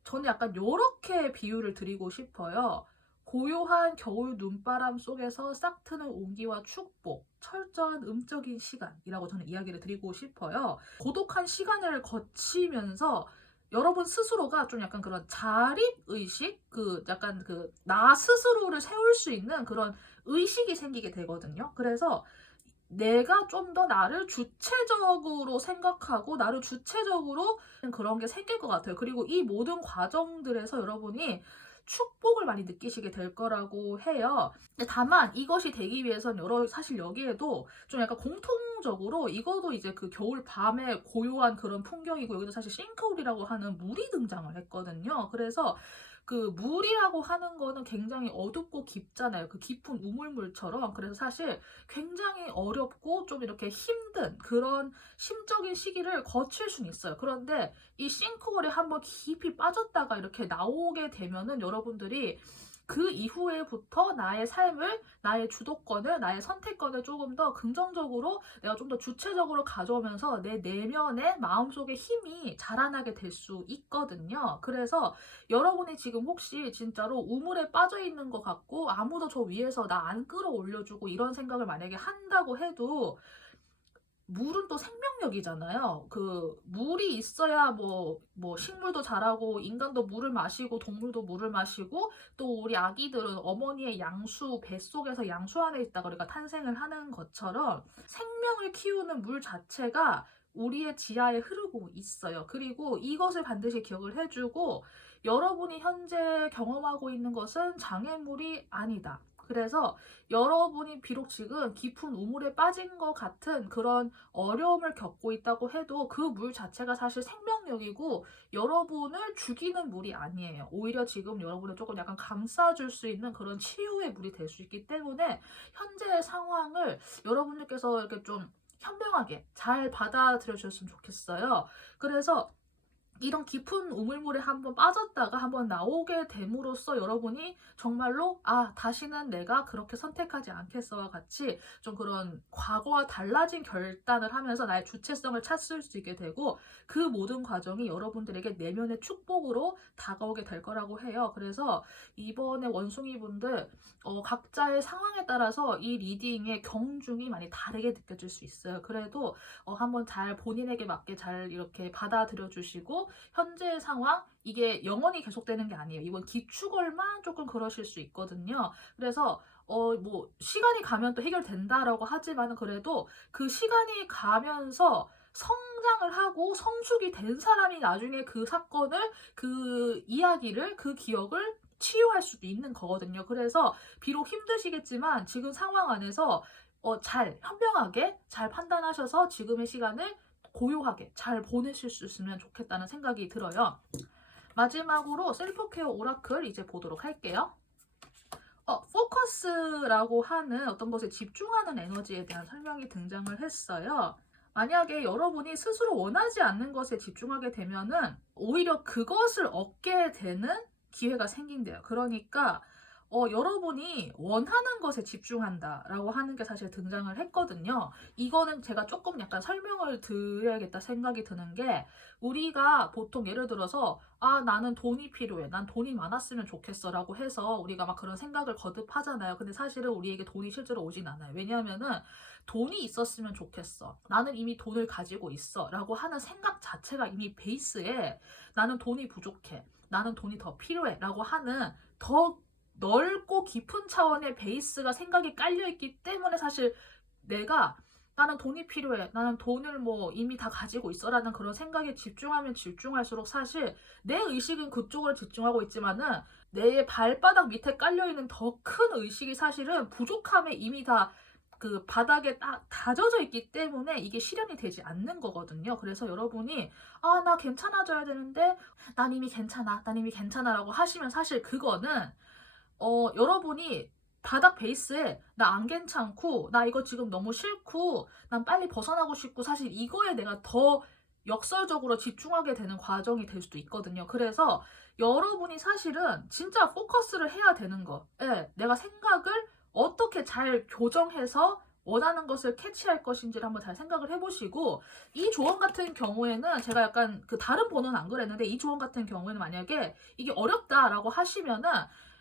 저는 약간 요렇게 비유를 드리고 싶어요. 고요한 겨울 눈바람 속에서 싹트는 온기와 축복, 철저한 음적인 시간이라고 저는 이야기를 드리고 싶어요. 고독한 시간을 거치면서 여러분 스스로가 좀 약간 그런 자립의식? 약간 나 스스로를 세울 수 있는 그런 의식이 생기게 되거든요. 그래서 내가 좀 더 나를 주체적으로 생각하고 나를 주체적으로 그런 게 생길 것 같아요. 그리고 이 모든 과정들에서 여러분이 축복을 많이 느끼시게 될 거라고 해요. 근데 다만 이것이 되기 위해서는 사실 여기에도 좀 약간 공통적으로 이것도 이제 그 겨울 밤에 고요한 그런 풍경이고 여기도 사실 싱크홀이라고 하는 물이 등장을 했거든요. 그래서 그 물이라고 하는 거는 굉장히 어둡고 깊잖아요. 그 깊은 우물물처럼. 그래서 사실 굉장히 어렵고 좀 이렇게 힘든 그런 심적인 시기를 거칠 수는 있어요. 그런데 이 싱크홀에 한번 깊이 빠졌다가 이렇게 나오게 되면은 여러분들이 그 이후에부터 나의 삶을, 나의 주도권을, 나의 선택권을 조금 더 긍정적으로 내가 좀 더 주체적으로 가져오면서 내 내면의 마음속의 힘이 자라나게 될 수 있거든요. 그래서 여러분이 지금 혹시 진짜로 우물에 빠져 있는 것 같고 아무도 저 위에서 나 안 끌어올려주고 이런 생각을 만약에 한다고 해도 물은 또 생명력이잖아요. 그 물이 있어야 뭐 식물도 자라고 인간도 물을 마시고 동물도 물을 마시고 또 우리 아기들은 어머니의 양수 뱃속에서 양수 안에 있다가 우리가 탄생을 하는 것처럼 생명을 키우는 물 자체가 우리의 지하에 흐르고 있어요. 그리고 이것을 반드시 기억을 해주고 여러분이 현재 경험하고 있는 것은 장애물이 아니다. 그래서 여러분이 비록 지금 깊은 우물에 빠진 것 같은 그런 어려움을 겪고 있다고 해도 그 물 자체가 사실 생명력이고 여러분을 죽이는 물이 아니에요. 오히려 지금 여러분을 조금 약간 감싸줄 수 있는 그런 치유의 물이 될 수 있기 때문에 현재의 상황을 여러분들께서 이렇게 좀 현명하게 잘 받아들여 주셨으면 좋겠어요. 그래서 이런 깊은 우물물에 한번 빠졌다가 한번 나오게 됨으로써 여러분이 정말로 다시는 내가 그렇게 선택하지 않겠어와 같이 좀 그런 과거와 달라진 결단을 하면서 나의 주체성을 찾을 수 있게 되고 그 모든 과정이 여러분들에게 내면의 축복으로 다가오게 될 거라고 해요. 그래서 이번에 원숭이 분들 각자의 상황에 따라서 이 리딩의 경중이 많이 다르게 느껴질 수 있어요. 그래도 한번 잘 본인에게 맞게 잘 이렇게 받아들여 주시고 현재의 상황 이게 영원히 계속되는 게 아니에요. 이번 기축월만 조금 그러실 수 있거든요. 그래서 뭐 시간이 가면 또 해결된다라고 하지만 그래도 그 시간이 가면서 성장을 하고 성숙이 된 사람이 나중에 그 사건을 그 이야기를 그 기억을 치유할 수도 있는 거거든요. 그래서 비록 힘드시겠지만 지금 상황 안에서 잘 현명하게 잘 판단하셔서 지금의 시간을 고요하게 잘 보내실 수 있으면 좋겠다는 생각이 들어요. 마지막으로 셀프케어 오라클 이제 보도록 할게요. 포커스라고 하는 어떤 것에 집중하는 에너지에 대한 설명이 등장을 했어요. 만약에 여러분이 스스로 원하지 않는 것에 집중하게 되면은 오히려 그것을 얻게 되는 기회가 생긴대요. 그러니까 여러분이 원하는 것에 집중한다라고 하는 게 사실 등장을 했거든요. 이거는 제가 조금 약간 설명을 드려야겠다 생각이 드는 게, 우리가 보통 예를 들어서 나는 돈이 필요해. 난 돈이 많았으면 좋겠어 라고 해서 우리가 막 그런 생각을 거듭하잖아요. 근데 사실은 우리에게 돈이 실제로 오진 않아요. 왜냐하면은 돈이 있었으면 좋겠어. 나는 이미 돈을 가지고 있어. 라고 하는 생각 자체가 이미 베이스에 나는 돈이 부족해. 나는 돈이 더 필요해. 라고 하는 더 넓고 깊은 차원의 베이스가 생각이 깔려있기 때문에 사실 내가 나는 돈이 필요해. 나는 돈을 뭐 이미 다 가지고 있어. 라는 그런 생각에 집중하면 집중할수록 사실 내 의식은 그쪽으로 집중하고 있지만은 내 발바닥 밑에 깔려있는 더 큰 의식이 사실은 부족함에 이미 다 그 바닥에 딱 다져져 있기 때문에 이게 실현이 되지 않는 거거든요. 그래서 여러분이 나 괜찮아져야 되는데 난 이미 괜찮아. 난 이미 괜찮아 라고 하시면 사실 그거는 여러분이 바닥 베이스에 나 안 괜찮고 나 이거 지금 너무 싫고 난 빨리 벗어나고 싶고 사실 이거에 내가 더 역설적으로 집중하게 되는 과정이 될 수도 있거든요. 그래서 여러분이 사실은 진짜 포커스를 해야 되는 거. 예, 내가 생각을 어떻게 잘 교정해서 원하는 것을 캐치할 것인지를 한번 잘 생각을 해보시고, 이 조언 같은 경우에는 제가 약간 그 다른 번호는 안 그랬는데 이 조언 같은 경우에는 만약에 이게 어렵다라고 하시면은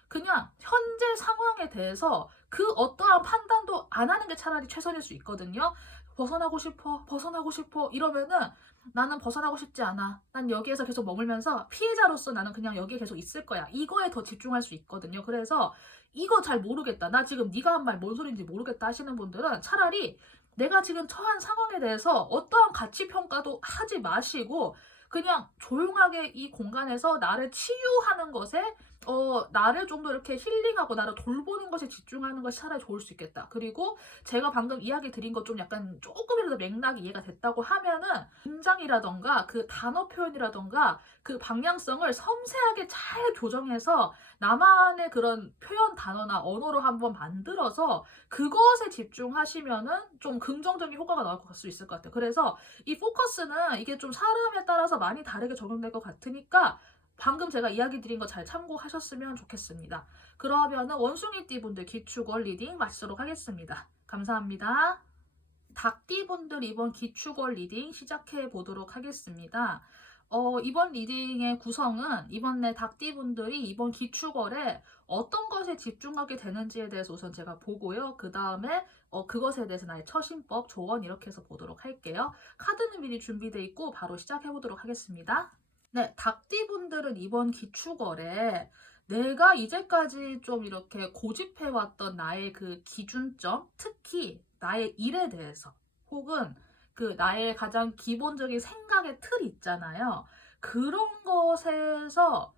그냥 현재 상황에 대해서 그 어떠한 판단도 안 하는 게 차라리 최선일 수 있거든요. 벗어나고 싶어, 벗어나고 싶어 이러면은 나는 벗어나고 싶지 않아. 난 여기에서 계속 머물면서 피해자로서 나는 그냥 여기에 계속 있을 거야. 이거에 더 집중할 수 있거든요. 그래서 이거 잘 모르겠다. 나 지금 네가 한 말 뭔 소리인지 모르겠다 하시는 분들은 차라리 내가 지금 처한 상황에 대해서 어떠한 가치 평가도 하지 마시고 그냥 조용하게 이 공간에서 나를 치유하는 것에 나를 좀 더 이렇게 힐링하고 나를 돌보는 것에 집중하는 것이 차라리 좋을 수 있겠다. 그리고 제가 방금 이야기 드린 것 좀 약간 조금이라도 맥락이 이해가 됐다고 하면은 문장이라던가 그 단어 표현이라던가 그 방향성을 섬세하게 잘 조정해서 나만의 그런 표현 단어나 언어로 한번 만들어서 그것에 집중하시면은 좀 긍정적인 효과가 나올 수 있을 것 같아요. 그래서 이 포커스는 이게 좀 사람에 따라서 많이 다르게 적용될 것 같으니까 방금 제가 이야기 드린 거 잘 참고하셨으면 좋겠습니다. 그러면은 원숭이띠 분들 기축월 리딩 마치도록 하겠습니다. 감사합니다. 닭띠 분들 이번 기축월 리딩 시작해 보도록 하겠습니다. 이번 리딩의 구성은 이번에 닭띠 분들이 이번 기축월에 어떤 것에 집중하게 되는지에 대해서 우선 제가 보고요. 그 다음에 그것에 대해서 나의 처신법, 조언 이렇게 해서 보도록 할게요. 카드는 미리 준비되어 있고 바로 시작해 보도록 하겠습니다. 네, 닭띠 분들은 이번 기축월에 내가 이제까지 좀 이렇게 고집해왔던 나의 그 기준점, 특히 나의 일에 대해서, 혹은 그 나의 가장 기본적인 생각의 틀 있잖아요. 그런 것에서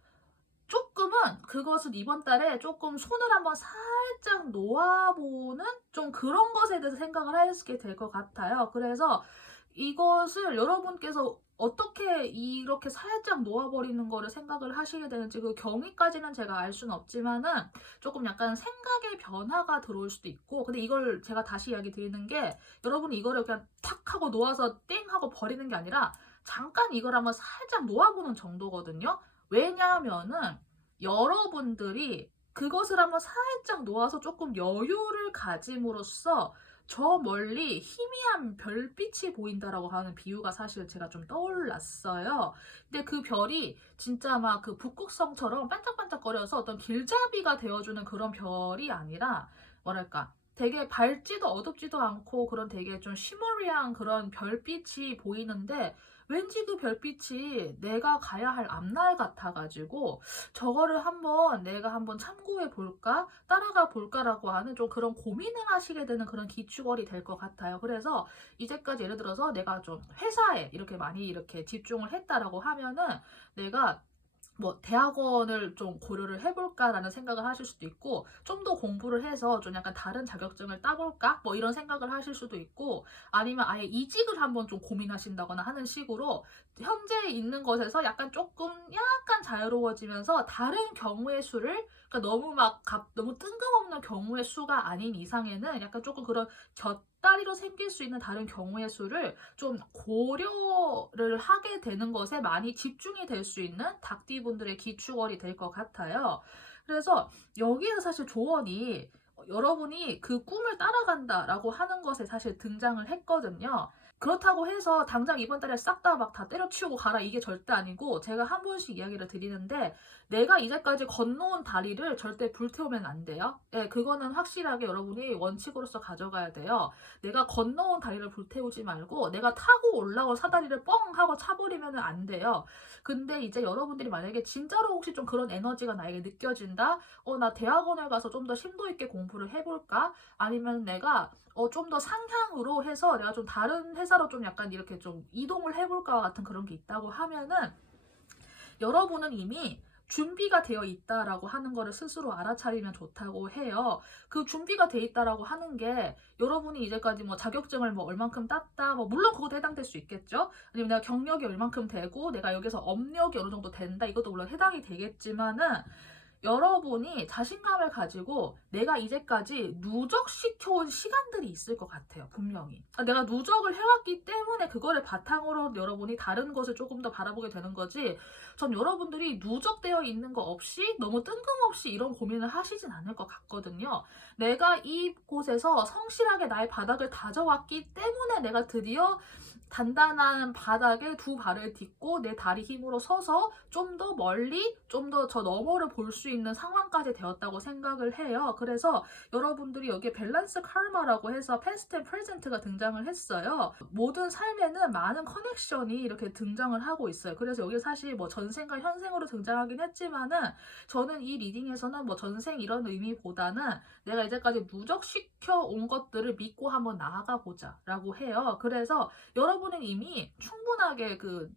조금은 그것을 이번 달에 조금 손을 한번 살짝 놓아보는 좀 그런 것에 대해서 생각을 하게 될 것 같아요. 그래서 이것을 여러분께서 어떻게 이렇게 살짝 놓아버리는 거를 생각을 하시게 되는지 그 경위까지는 제가 알 수는 없지만은 조금 약간 생각의 변화가 들어올 수도 있고, 근데 이걸 제가 다시 이야기 드리는 게 여러분이 이거를 그냥 탁 하고 놓아서 땡 하고 버리는 게 아니라 잠깐 이걸 한번 살짝 놓아보는 정도거든요. 왜냐하면은 여러분들이 그것을 한번 살짝 놓아서 조금 여유를 가짐으로써 저 멀리 희미한 별빛이 보인다라고 하는 비유가 사실 제가 좀 떠올랐어요. 근데 그 별이 진짜 막 그 북극성처럼 반짝반짝거려서 어떤 길잡이가 되어주는 그런 별이 아니라 뭐랄까 되게 밝지도 어둡지도 않고 그런 되게 좀 시머리한 그런 별빛이 보이는데 왠지 그 별빛이 내가 가야 할 앞날 같아가지고 저거를 내가 한번 참고해 볼까? 따라가 볼까라고 하는 좀 그런 고민을 하시게 되는 그런 기축월이 될 것 같아요. 그래서 이제까지 예를 들어서 내가 좀 회사에 이렇게 많이 이렇게 집중을 했다라고 하면은 내가 뭐 대학원을 좀 고려를 해볼까라는 생각을 하실 수도 있고, 좀 더 공부를 해서 좀 약간 다른 자격증을 따볼까 뭐 이런 생각을 하실 수도 있고, 아니면 아예 이직을 한번 좀 고민하신다거나 하는 식으로 현재 있는 것에서 약간 자유로워지면서 다른 경우의 수를, 그러니까 너무 뜬금없는 경우의 수가 아닌 이상에는 약간 조금 그런 곁다리로 생길 수 있는 다른 경우의 수를 좀 고려를 하게 되는 것에 많이 집중이 될 수 있는 닭띠분들의 기축월이 될 것 같아요. 그래서 여기에서 사실 조언이 여러분이 그 꿈을 따라간다라고 하는 것에 사실 등장을 했거든요. 그렇다고 해서 당장 이번 달에 싹 다 막 다 때려치우고 가라 이게 절대 아니고 제가 한 번씩 이야기를 드리는데 내가 이제까지 건너온 다리를 절대 불태우면 안 돼요. 예, 그거는 확실하게 여러분이 원칙으로서 가져가야 돼요. 내가 건너온 다리를 불태우지 말고 내가 타고 올라온 사다리를 뻥 하고 차버리면 안 돼요. 근데 이제 여러분들이 만약에 진짜로 혹시 좀 그런 에너지가 나에게 느껴진다? 나 대학원을 가서 좀 더 심도 있게 공부를 해볼까? 아니면 내가 좀 더 상향으로 해서 내가 좀 다른 회사로 좀 약간 이렇게 좀 이동을 해볼까 같은 그런 게 있다고 하면은 여러분은 이미 준비가 되어 있다라고 하는 거를 스스로 알아차리면 좋다고 해요. 그 준비가 되어 있다라고 하는 게 여러분이 이제까지 뭐 자격증을 뭐 얼만큼 땄다, 뭐 물론 그것도 해당될 수 있겠죠. 아니면 내가 경력이 얼만큼 되고 내가 여기서 업력이 어느 정도 된다, 이것도 물론 해당이 되겠지만은 여러분이 자신감을 가지고 내가 이제까지 누적시켜온 시간들이 있을 것 같아요. 분명히. 내가 누적을 해왔기 때문에 그거를 바탕으로 여러분이 다른 것을 조금 더 바라보게 되는 거지. 전 여러분들이 누적되어 있는 거 없이 너무 뜬금없이 이런 고민을 하시진 않을 것 같거든요. 내가 이곳에서 성실하게 나의 바닥을 다져왔기 때문에 내가 드디어 단단한 바닥에 두 발을 딛고 내 다리 힘으로 서서 좀 더 멀리, 좀 더 저 너머를 볼 수 있는 상황까지 되었다고 생각을 해요. 그래서 여러분들이 여기에 밸런스 카르마라고 해서 패스트 앤 프레젠트가 등장을 했어요. 모든 삶에는 많은 커넥션이 이렇게 등장을 하고 있어요. 그래서 여기 사실 뭐 전생과 현생으로 등장하긴 했지만은 저는 이 리딩에서는 뭐 전생 이런 의미보다는 내가 이제까지 누적시켜 온 것들을 믿고 한번 나아가 보자 라고 해요. 그래서 여러분은 이미 충분하게 그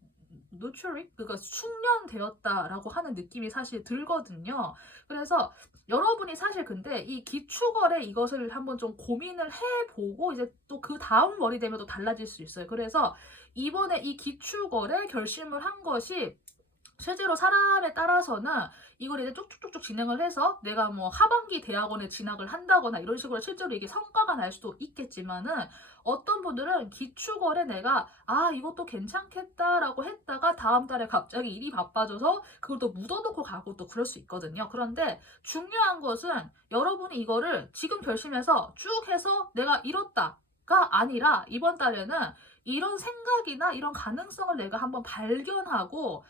노출이 그러니까 숙련되었다라고 하는 느낌이 사실 들거든요. 그래서 여러분이 사실 근데 이 기축월에 이것을 한번 좀 고민을 해보고 이제 또 그 다음 월이 되면 또 달라질 수 있어요. 그래서 이번에 이 기축월에 결심을 한 것이 실제로 사람에 따라서는 이걸 이제 쭉쭉쭉쭉 진행을 해서 내가 뭐 하반기 대학원에 진학을 한다거나 이런 식으로 실제로 이게 성과가 날 수도 있겠지만은 어떤 분들은 기축월에 내가 이것도 괜찮겠다라고 했다가 다음 달에 갑자기 일이 바빠져서 그걸 또 묻어놓고 가고 또 그럴 수 있거든요. 그런데 중요한 것은 여러분이 이거를 지금 결심해서 쭉 해서 내가 이뤘다 가 아니라 이번 달에는 이런 생각이나 이런 가능성을 내가 한번 발견하고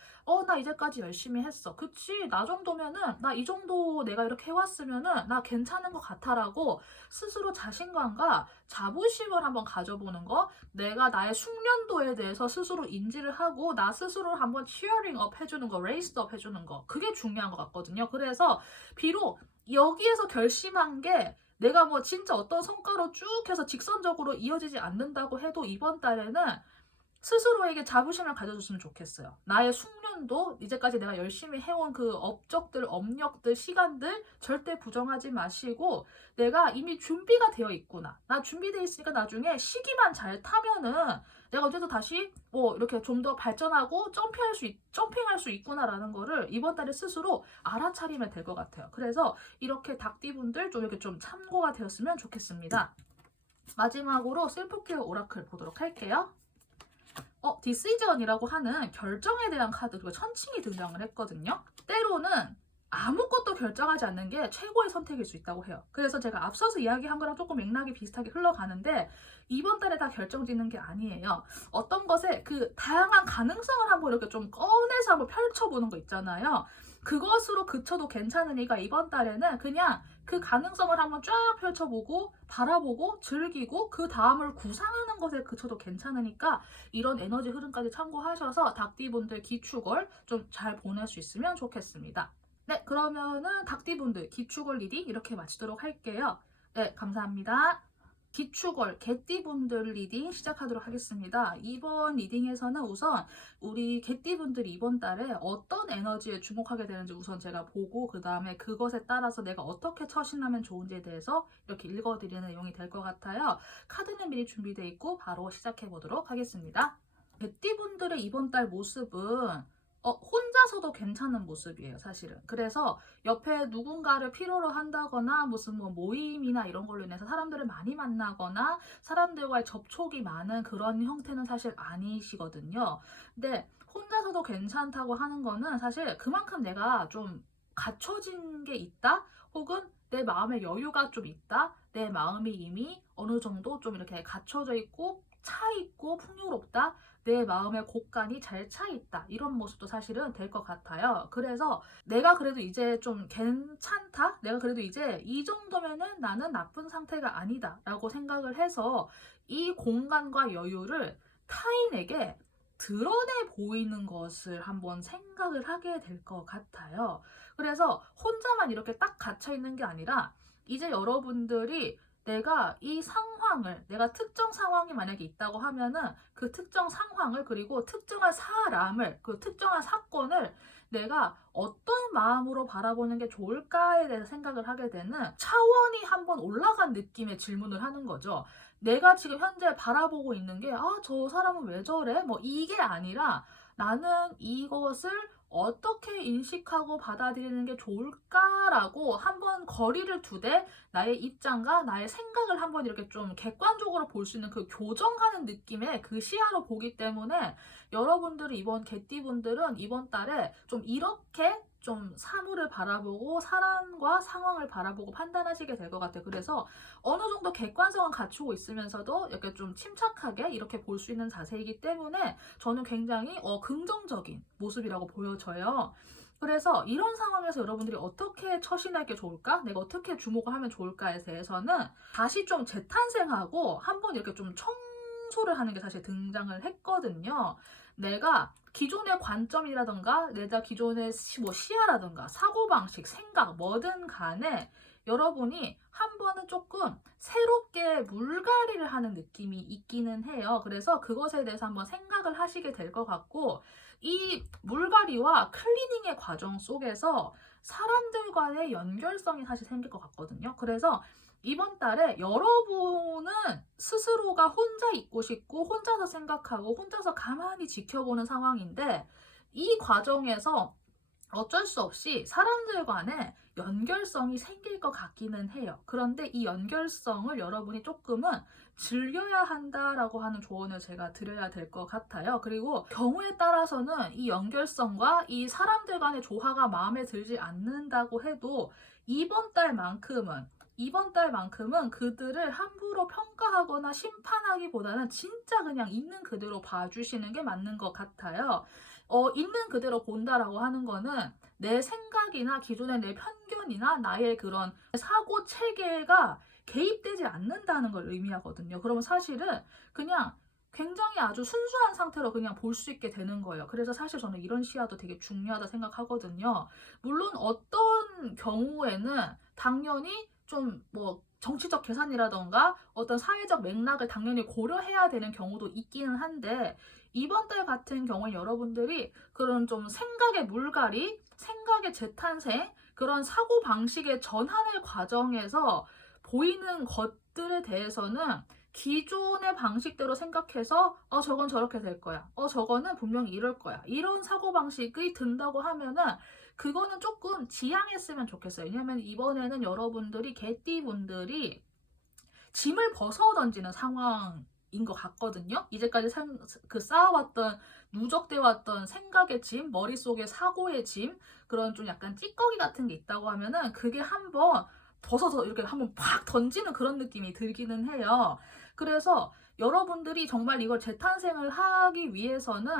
나 이제까지 열심히 했어. 그치? 나 정도면은 나 이 정도 내가 이렇게 해왔으면은 나 괜찮은 것 같아라고 스스로 자신감과 자부심을 한번 가져보는 거, 내가 나의 숙련도에 대해서 스스로 인지를 하고 나 스스로를 한번 치어링 업 해주는 거, 레이스 업 해주는 거, 그게 중요한 것 같거든요. 그래서 비록 여기에서 결심한 게 내가 뭐 진짜 어떤 성과로 쭉 해서 직선적으로 이어지지 않는다고 해도 이번 달에는 스스로에게 자부심을 가져줬으면 좋겠어요. 나의 숙련도, 이제까지 내가 열심히 해온 그 업적들, 업력들, 시간들 절대 부정하지 마시고 내가 이미 준비가 되어 있구나. 나 준비되어 있으니까 나중에 시기만 잘 타면은 내가 언제도 다시 뭐 이렇게 좀 더 발전하고 점핑할 수 있구나라는 거를 이번 달에 스스로 알아차리면 될 것 같아요. 그래서 이렇게 닭띠분들 좀 이렇게 좀 참고가 되었으면 좋겠습니다. 마지막으로 셀프케어 오라클 보도록 할게요. 디시전이라고 하는 결정에 대한 카드, 그리고 천칭이 등장을 했거든요. 때로는 아무것도 결정하지 않는 게 최고의 선택일 수 있다고 해요. 그래서 제가 앞서서 이야기한 거랑 조금 맥락이 비슷하게 흘러가는데 이번 달에 다 결정짓는 게 아니에요. 어떤 것에 그 다양한 가능성을 한번 이렇게 좀 꺼내서 한번 펼쳐보는 거 있잖아요. 그것으로 그쳐도 괜찮으니까 이번 달에는 그냥 그 가능성을 한번 쫙 펼쳐보고 바라보고 즐기고 그 다음을 구상하는 것에 그쳐도 괜찮으니까 이런 에너지 흐름까지 참고하셔서 닭띠분들 기축월 좀 잘 보낼 수 있으면 좋겠습니다. 네, 그러면은 닭띠분들 기축월 리딩 이렇게 마치도록 할게요. 네, 감사합니다. 기축월 개띠분들 리딩 시작하도록 하겠습니다. 이번 리딩에서는 우선 우리 개띠분들이 이번 달에 어떤 에너지에 주목하게 되는지 우선 제가 보고 그 다음에 그것에 따라서 내가 어떻게 처신하면 좋은지에 대해서 이렇게 읽어드리는 내용이 될 것 같아요. 카드는 미리 준비되어 있고 바로 시작해 보도록 하겠습니다. 개띠분들의 이번 달 모습은 혼자서도 괜찮은 모습이에요, 사실은. 그래서 옆에 누군가를 필요로 한다거나 무슨 뭐 모임이나 이런 걸로 인해서 사람들을 많이 만나거나 사람들과의 접촉이 많은 그런 형태는 사실 아니시거든요. 근데 혼자서도 괜찮다고 하는 거는 사실 그만큼 내가 좀 갖춰진 게 있다, 혹은 내 마음의 여유가 좀 있다, 내 마음이 이미 어느 정도 좀 이렇게 갖춰져 있고 차 있고 풍요롭다, 내 마음의 곳간이 잘 차 있다, 이런 모습도 사실은 될 것 같아요. 그래서 내가 그래도 이제 좀 괜찮다, 내가 그래도 이제 이 정도면은 나는 나쁜 상태가 아니다 라고 생각을 해서 이 공간과 여유를 타인에게 드러내 보이는 것을 한번 생각을 하게 될 것 같아요. 그래서 혼자만 이렇게 딱 갇혀 있는 게 아니라 이제 여러분들이 내가 이 상황을, 내가 특정 상황이 만약에 있다고 하면은 그 특정 상황을, 그리고 특정한 사람을, 그 특정한 사건을 내가 어떤 마음으로 바라보는 게 좋을까에 대해서 생각을 하게 되는 차원이 한번 올라간 느낌의 질문을 하는 거죠. 내가 지금 현재 바라보고 있는 게, 아, 저 사람은 왜 저래? 뭐 이게 아니라 나는 이것을 어떻게 인식하고 받아들이는 게 좋을까라고 한번 거리를 두되 나의 입장과 나의 생각을 한번 이렇게 좀 객관적으로 볼 수 있는 그 교정하는 느낌의 그 시야로 보기 때문에 여러분들이 이번 개띠분들은 이번 달에 좀 이렇게 좀 사물을 바라보고 사람과 상황을 바라보고 판단하시게 될 것 같아요. 그래서 어느 정도 객관성은 갖추고 있으면서도 이렇게 좀 침착하게 이렇게 볼 수 있는 자세이기 때문에 저는 굉장히 긍정적인 모습이라고 보여져요. 그래서 이런 상황에서 여러분들이 어떻게 처신할 게 좋을까? 내가 어떻게 주목을 하면 좋을까에 대해서는 다시 좀 재탄생하고 한번 이렇게 좀 청소를 하는 게 사실 등장을 했거든요. 내가 기존의 관점이라던가 내가 기존의 뭐 시야라던가 사고방식, 생각 뭐든 간에 여러분이 한 번은 조금 새롭게 물갈이를 하는 느낌이 있기는 해요. 그래서 그것에 대해서 한번 생각을 하시게 될 것 같고, 이 물갈이와 클리닝의 과정 속에서 사람들과의 연결성이 사실 생길 것 같거든요. 그래서 이번 달에 여러분은 스스로가 혼자 있고 싶고 혼자서 생각하고 혼자서 가만히 지켜보는 상황인데, 이 과정에서 어쩔 수 없이 사람들 간에 연결성이 생길 것 같기는 해요. 그런데 이 연결성을 여러분이 조금은 즐겨야 한다라고 하는 조언을 제가 드려야 될 것 같아요. 그리고 경우에 따라서는 이 연결성과 이 사람들 간의 조화가 마음에 들지 않는다고 해도 이번 달만큼은 그들을 함부로 평가하거나 심판하기보다는 진짜 그냥 있는 그대로 봐주시는 게 맞는 것 같아요. 있는 그대로 본다라고 하는 거는 내 생각이나 기존의 내 편견이나 나의 그런 사고 체계가 개입되지 않는다는 걸 의미하거든요. 그러면 사실은 그냥 굉장히 아주 순수한 상태로 그냥 볼 수 있게 되는 거예요. 그래서 사실 저는 이런 시야도 되게 중요하다 생각하거든요. 물론 어떤 경우에는 당연히 좀 뭐 정치적 계산이라던가 어떤 사회적 맥락을 당연히 고려해야 되는 경우도 있기는 한데, 이번 달 같은 경우는 여러분들이 그런 좀 생각의 물갈이, 생각의 재탄생, 그런 사고방식의 전환의 과정에서 보이는 것들에 대해서는 기존의 방식대로 생각해서 저건 저렇게 될 거야, 저거는 분명히 이럴 거야, 이런 사고방식이 든다고 하면은 그거는 조금 지양했으면 좋겠어요. 왜냐면 이번에는 여러분들이 개띠분들이 짐을 벗어 던지는 상황인 것 같거든요. 이제까지 쌓아왔던, 누적돼 왔던 생각의 짐, 머릿속에 사고의 짐, 그런 좀 약간 찌꺼기 같은 게 있다고 하면은 그게 한번 벗어서 이렇게 한번 팍 던지는 그런 느낌이 들기는 해요. 그래서 여러분들이 정말 이걸 재탄생을 하기 위해서는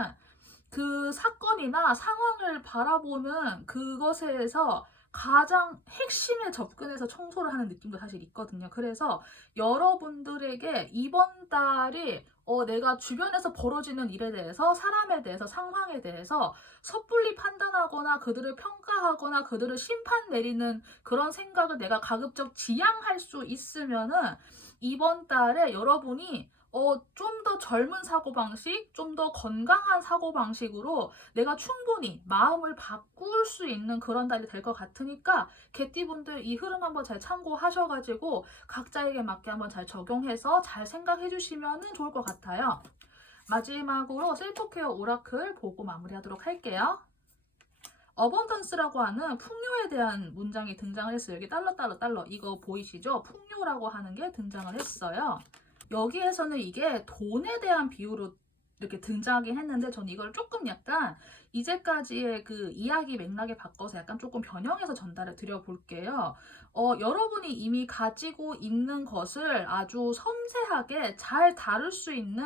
그 사건이나 상황을 바라보는 그것에서 가장 핵심에 접근해서 청소를 하는 느낌도 사실 있거든요. 그래서 여러분들에게 이번 달이 내가 주변에서 벌어지는 일에 대해서, 사람에 대해서, 상황에 대해서 섣불리 판단하거나 그들을 평가하거나 그들을 심판 내리는 그런 생각을 내가 가급적 지양할 수 있으면은 이번 달에 여러분이 좀 더 젊은 사고방식, 좀 더 건강한 사고방식으로 내가 충분히 마음을 바꿀 수 있는 그런 달이 될 것 같으니까 개띠분들 이 흐름 한번 잘 참고하셔가지고 각자에게 맞게 한번 잘 적용해서 잘 생각해 주시면 좋을 것 같아요. 마지막으로 셀프케어 오라클 보고 마무리하도록 할게요. 어번던스라고 하는 풍요에 대한 문장이 등장을 했어요. 여기 달러 이거 보이시죠? 풍요라고 하는 게 등장을 했어요. 여기에서는 이게 돈에 대한 비유로 이렇게 등장하긴 했는데 저는 이걸 조금 약간 이제까지의 그 이야기 맥락에 바꿔서 약간 조금 변형해서 전달해 드려 볼게요. 여러분이 이미 가지고 있는 것을 아주 섬세하게 잘 다룰 수 있는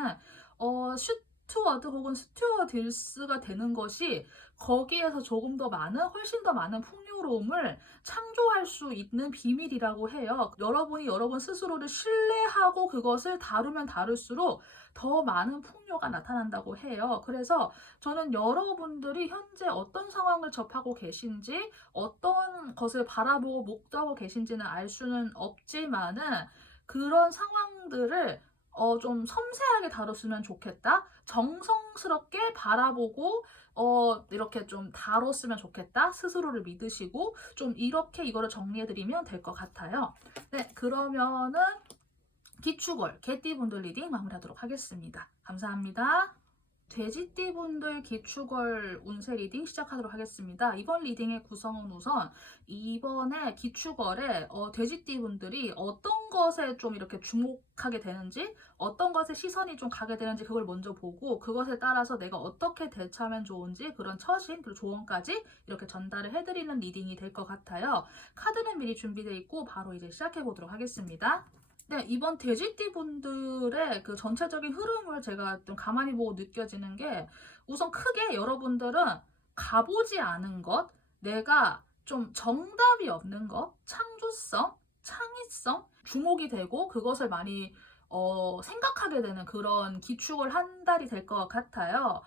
슈튜어드 혹은 스튜어디스가 되는 것이 거기에서 조금 더 많은, 훨씬 더 많은 풍요로움을 창조할 수 있는 비밀이라고 해요. 여러분이 여러분 스스로를 신뢰하고 그것을 다루면 다룰수록 더 많은 풍요가 나타난다고 해요. 그래서 저는 여러분들이 현재 어떤 상황을 접하고 계신지, 어떤 것을 바라보고 목도하고 계신지는 알 수는 없지만은 그런 상황들을 좀 섬세하게 다뤘으면 좋겠다. 정성스럽게 바라보고 이렇게 좀 다뤘으면 좋겠다. 스스로를 믿으시고 좀 이렇게 이거를 정리해드리면 될 것 같아요. 네, 그러면은 기축월, 개띠분들 리딩 마무리하도록 하겠습니다. 감사합니다. 돼지띠분들 기축월 운세 리딩 시작하도록 하겠습니다. 이번 리딩의 구성은 우선 이번에 기축월에 돼지띠분들이 어떤 것에 좀 이렇게 주목하게 되는지, 어떤 것에 시선이 좀 가게 되는지 그걸 먼저 보고 그것에 따라서 내가 어떻게 대처하면 좋은지 그런 처신 그리고 조언까지 이렇게 전달을 해드리는 리딩이 될 것 같아요. 카드는 미리 준비되어 있고 바로 이제 시작해 보도록 하겠습니다. 네, 이번 돼지띠 분들의 그 전체적인 흐름을 제가 좀 가만히 보고 느껴지는 게 우선 크게 여러분들은 가보지 않은 것, 내가 좀 정답이 없는 것, 창조성, 창의성, 주목이 되고 그것을 많이 생각하게 되는 그런 기축을 한 달이 될 것 같아요.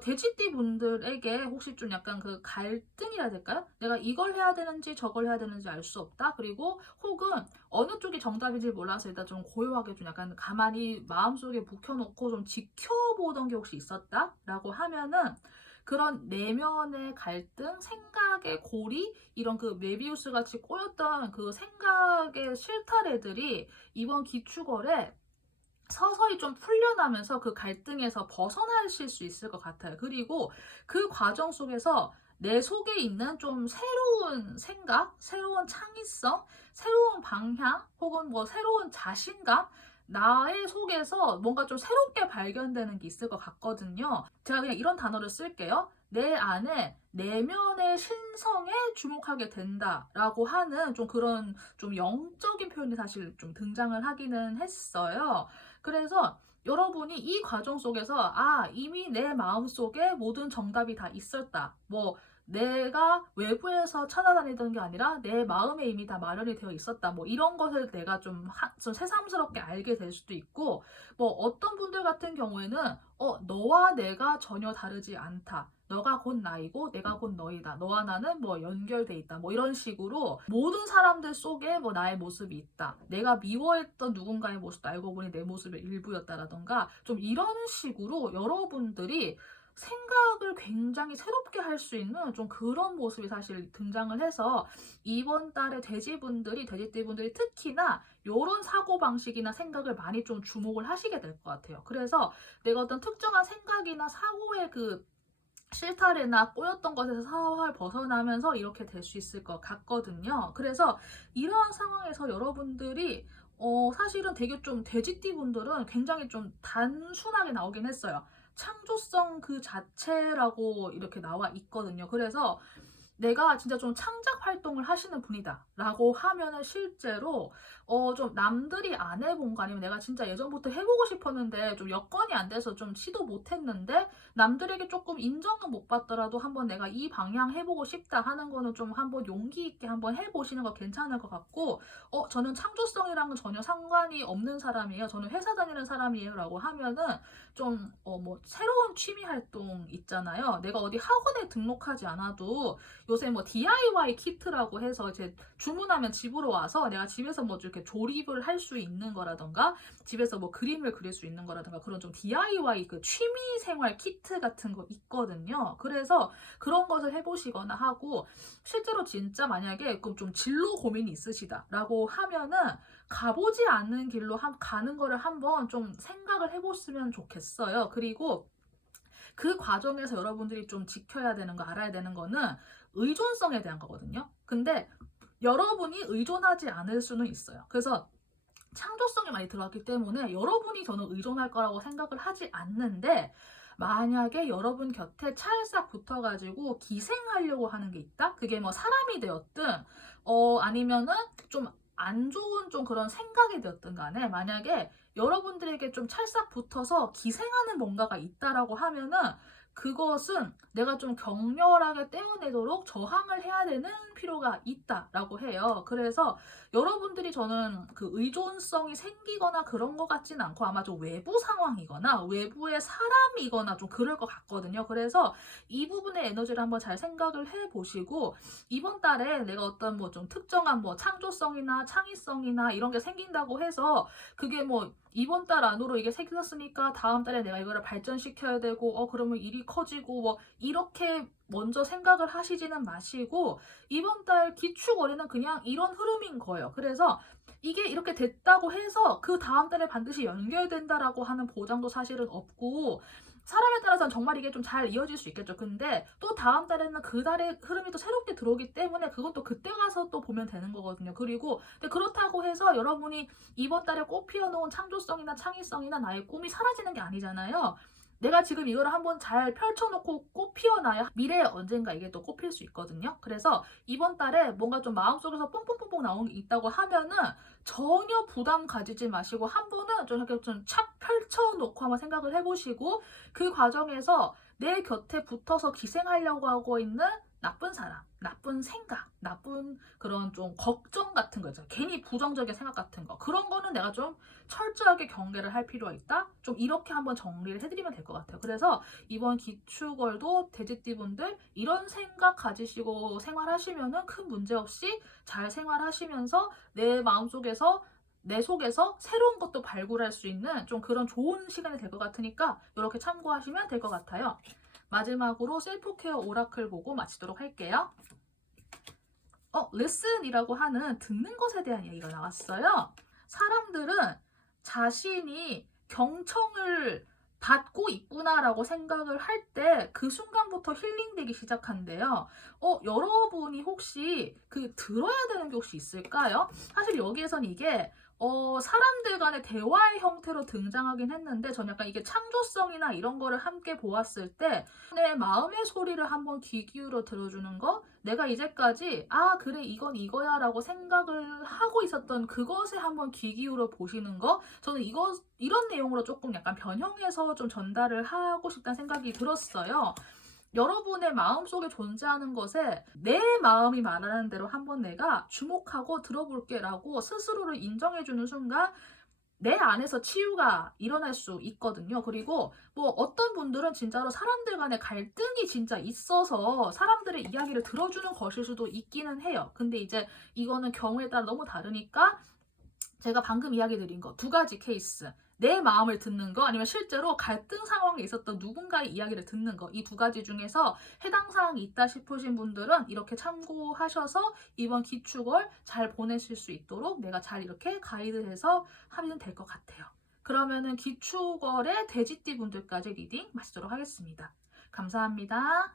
돼지띠 분들에게 혹시 좀 약간 그 갈등이라 해야 될까요? 내가 이걸 해야 되는지 저걸 해야 되는지 알 수 없다. 그리고 혹은 어느 쪽이 정답인지 몰라서 일단 좀 고요하게 좀 약간 가만히 마음속에 묵혀놓고 좀 지켜보던 게 혹시 있었다? 라고 하면은 그런 내면의 갈등, 생각의 고리, 이런 그 메비우스 같이 꼬였던 그 생각의 실타래들이 이번 기축월에 서서히 좀 풀려나면서 그 갈등에서 벗어나실 수 있을 것 같아요. 그리고 그 과정 속에서 내 속에 있는 좀 새로운 생각, 새로운 창의성, 새로운 방향, 혹은 뭐 새로운 자신감, 나의 속에서 뭔가 좀 새롭게 발견되는 게 있을 것 같거든요. 제가 그냥 이런 단어를 쓸게요. 내 안에 내면의 신성에 주목하게 된다라고 하는 좀 그런 좀 영적인 표현이 사실 좀 등장을 하기는 했어요. 그래서 여러분이 이 과정 속에서 이미 내 마음속에 모든 정답이 다 있었다. 뭐 내가 외부에서 찾아다니던 게 아니라 내 마음에 이미 다 마련이 되어 있었다. 뭐 이런 것을 내가 좀 새삼스럽게 알게 될 수도 있고, 뭐 어떤 분들 같은 경우에는 너와 내가 전혀 다르지 않다. 너가 곧 나이고 내가 곧 너이다. 너와 나는 뭐 연결돼 있다. 뭐 이런 식으로 모든 사람들 속에 뭐 나의 모습이 있다. 내가 미워했던 누군가의 모습도 알고 보니 내 모습의 일부였다라던가 좀 이런 식으로 여러분들이 생각을 굉장히 새롭게 할 수 있는 좀 그런 모습이 사실 등장을 해서 이번 달에 돼지띠분들이 특히나 이런 사고방식이나 생각을 많이 좀 주목을 하시게 될 것 같아요. 그래서 내가 어떤 특정한 생각이나 사고의 그 실타래나 꼬였던 것에서 사활 벗어나면서 이렇게 될 수 있을 것 같거든요. 그래서 이러한 상황에서 여러분들이 사실은 되게 좀 돼지띠 분들은 굉장히 좀 단순하게 나오긴 했어요. 창조성 그 자체라고 이렇게 나와 있거든요. 그래서 내가 진짜 좀 창작 활동을 하시는 분이다 라고 하면은 실제로 좀 남들이 안 해본 거 아니면 내가 진짜 예전부터 해보고 싶었는데 좀 여건이 안 돼서 좀 시도 못 했는데 남들에게 조금 인정은 못 받더라도 한번 내가 이 방향 해보고 싶다 하는 거는 좀 한번 용기 있게 한번 해보시는 거 괜찮을 것 같고, 저는 창조성이랑은 전혀 상관이 없는 사람이에요. 저는 회사 다니는 사람이에요 라고 하면은 좀 뭐 새로운 취미 활동 있잖아요. 내가 어디 학원에 등록하지 않아도 요새 뭐 DIY 키트라고 해서 이제 주문하면 집으로 와서 내가 집에서 뭐 이렇게 조립을 할 수 있는 거라던가 집에서 뭐 그림을 그릴 수 있는 거라던가 그런 좀 DIY 그 취미 생활 키트 같은 거 있거든요. 그래서 그런 것을 해보시거나 하고, 실제로 진짜 만약에 좀 진로 고민이 있으시다라고 하면은 가보지 않는 길로 가는 거를 한번 좀 생각을 해보시면 좋겠어요. 그리고 그 과정에서 여러분들이 좀 지켜야 되는 거, 알아야 되는 거는 의존성에 대한 거거든요. 근데 여러분이 의존하지 않을 수는 있어요. 그래서 창조성이 많이 들어갔기 때문에 여러분이 저는 의존할 거라고 생각을 하지 않는데, 만약에 여러분 곁에 찰싹 붙어가지고 기생하려고 하는 게 있다? 그게 뭐 사람이 되었든 아니면은 좀 안 좋은 좀 그런 생각이 되었든 간에, 만약에 여러분들에게 좀 찰싹 붙어서 기생하는 뭔가가 있다라고 하면은 그것은 내가 좀 격렬하게 떼어내도록 저항을 해야 되는 필요가 있다라고 해요. 그래서 여러분들이 저는 그 의존성이 생기거나 그런 것 같진 않고, 아마 좀 외부 상황이거나 외부의 사람이거나 좀 그럴 것 같거든요. 그래서 이 부분의 에너지를 한번 잘 생각을 해보시고, 이번 달에 내가 어떤 뭐 좀 특정한 뭐 창조성이나 창의성이나 이런 게 생긴다고 해서 그게 뭐 이번 달 안으로 이게 생겼으니까 다음 달에 내가 이거를 발전시켜야 되고 그러면 일이 커지고 뭐 이렇게 먼저 생각을 하시지는 마시고, 이번 달 기축월에는 그냥 이런 흐름인 거예요. 그래서 이게 이렇게 됐다고 해서 그 다음 달에 반드시 연결된다라고 하는 보장도 사실은 없고, 사람에 따라서는 정말 이게 좀 잘 이어질 수 있겠죠. 근데 또 다음 달에는 그 달의 흐름이 또 새롭게 들어오기 때문에 그건 또 그때 가서 또 보면 되는 거거든요. 그리고 근데 그렇다고 해서 여러분이 이번 달에 꽃 피워놓은 창조성이나 창의성이나 나의 꿈이 사라지는 게 아니잖아요. 내가 지금 이거를 한번 잘 펼쳐놓고 꽃 피워놔야 미래에 언젠가 이게 또 꽃필 수 있거든요. 그래서 이번 달에 뭔가 좀 마음속에서 뽕뽕뽕뽕 나오는 게 있다고 하면은 전혀 부담 가지지 마시고 한 번은 좀 이렇게 좀 착 펼쳐놓고 한번 생각을 해보시고, 그 과정에서 내 곁에 붙어서 기생하려고 하고 있는 나쁜 사람, 나쁜 생각, 나쁜 그런 좀 걱정 같은 거 있잖아요. 괜히 부정적인 생각 같은 거. 그런 거는 내가 좀 철저하게 경계를 할 필요가 있다. 좀 이렇게 한번 정리를 해드리면 될 것 같아요. 그래서 이번 기축월도 돼지띠분들 이런 생각 가지시고 생활하시면은 큰 문제 없이 잘 생활하시면서 내 마음속에서 내 속에서 새로운 것도 발굴할 수 있는 좀 그런 좋은 시간이 될 것 같으니까 이렇게 참고하시면 될 것 같아요. 마지막으로 셀프케어 오라클 보고 마치도록 할게요. 리슨이라고 하는 듣는 것에 대한 얘기가 나왔어요. 사람들은 자신이 경청을 받고 있구나라고 생각을 할 때 그 순간부터 힐링되기 시작한대요. 여러분이 혹시 그 들어야 되는 게 혹시 있을까요? 사실 여기에서는 이게 사람들 간의 대화의 형태로 등장하긴 했는데, 전 약간 이게 창조성이나 이런 거를 함께 보았을 때 내 마음의 소리를 한번 귀 기울여 들어주는 거, 내가 이제까지 그래 이건 이거야 라고 생각을 하고 있었던 그것에 한번 귀 기울여 보시는 거, 저는 이런 내용으로 조금 약간 변형해서 좀 전달을 하고 싶다는 생각이 들었어요. 여러분의 마음속에 존재하는 것에 내 마음이 말하는 대로 한번 내가 주목하고 들어볼게 라고 스스로를 인정해주는 순간 내 안에서 치유가 일어날 수 있거든요. 그리고 뭐 어떤 분들은 진짜로 사람들 간의 갈등이 진짜 있어서 사람들의 이야기를 들어주는 것일 수도 있기는 해요. 근데 이제 이거는 경우에 따라 너무 다르니까 제가 방금 이야기 드린 거 두 가지 케이스, 내 마음을 듣는 거 아니면 실제로 갈등 상황에 있었던 누군가의 이야기를 듣는 거, 이 두 가지 중에서 해당 사항이 있다 싶으신 분들은 이렇게 참고하셔서 이번 기축을 잘 보내실 수 있도록 내가 잘 이렇게 가이드해서 하면 될 것 같아요. 그러면은 기축월의 돼지띠 분들까지 리딩 마치도록 하겠습니다. 감사합니다.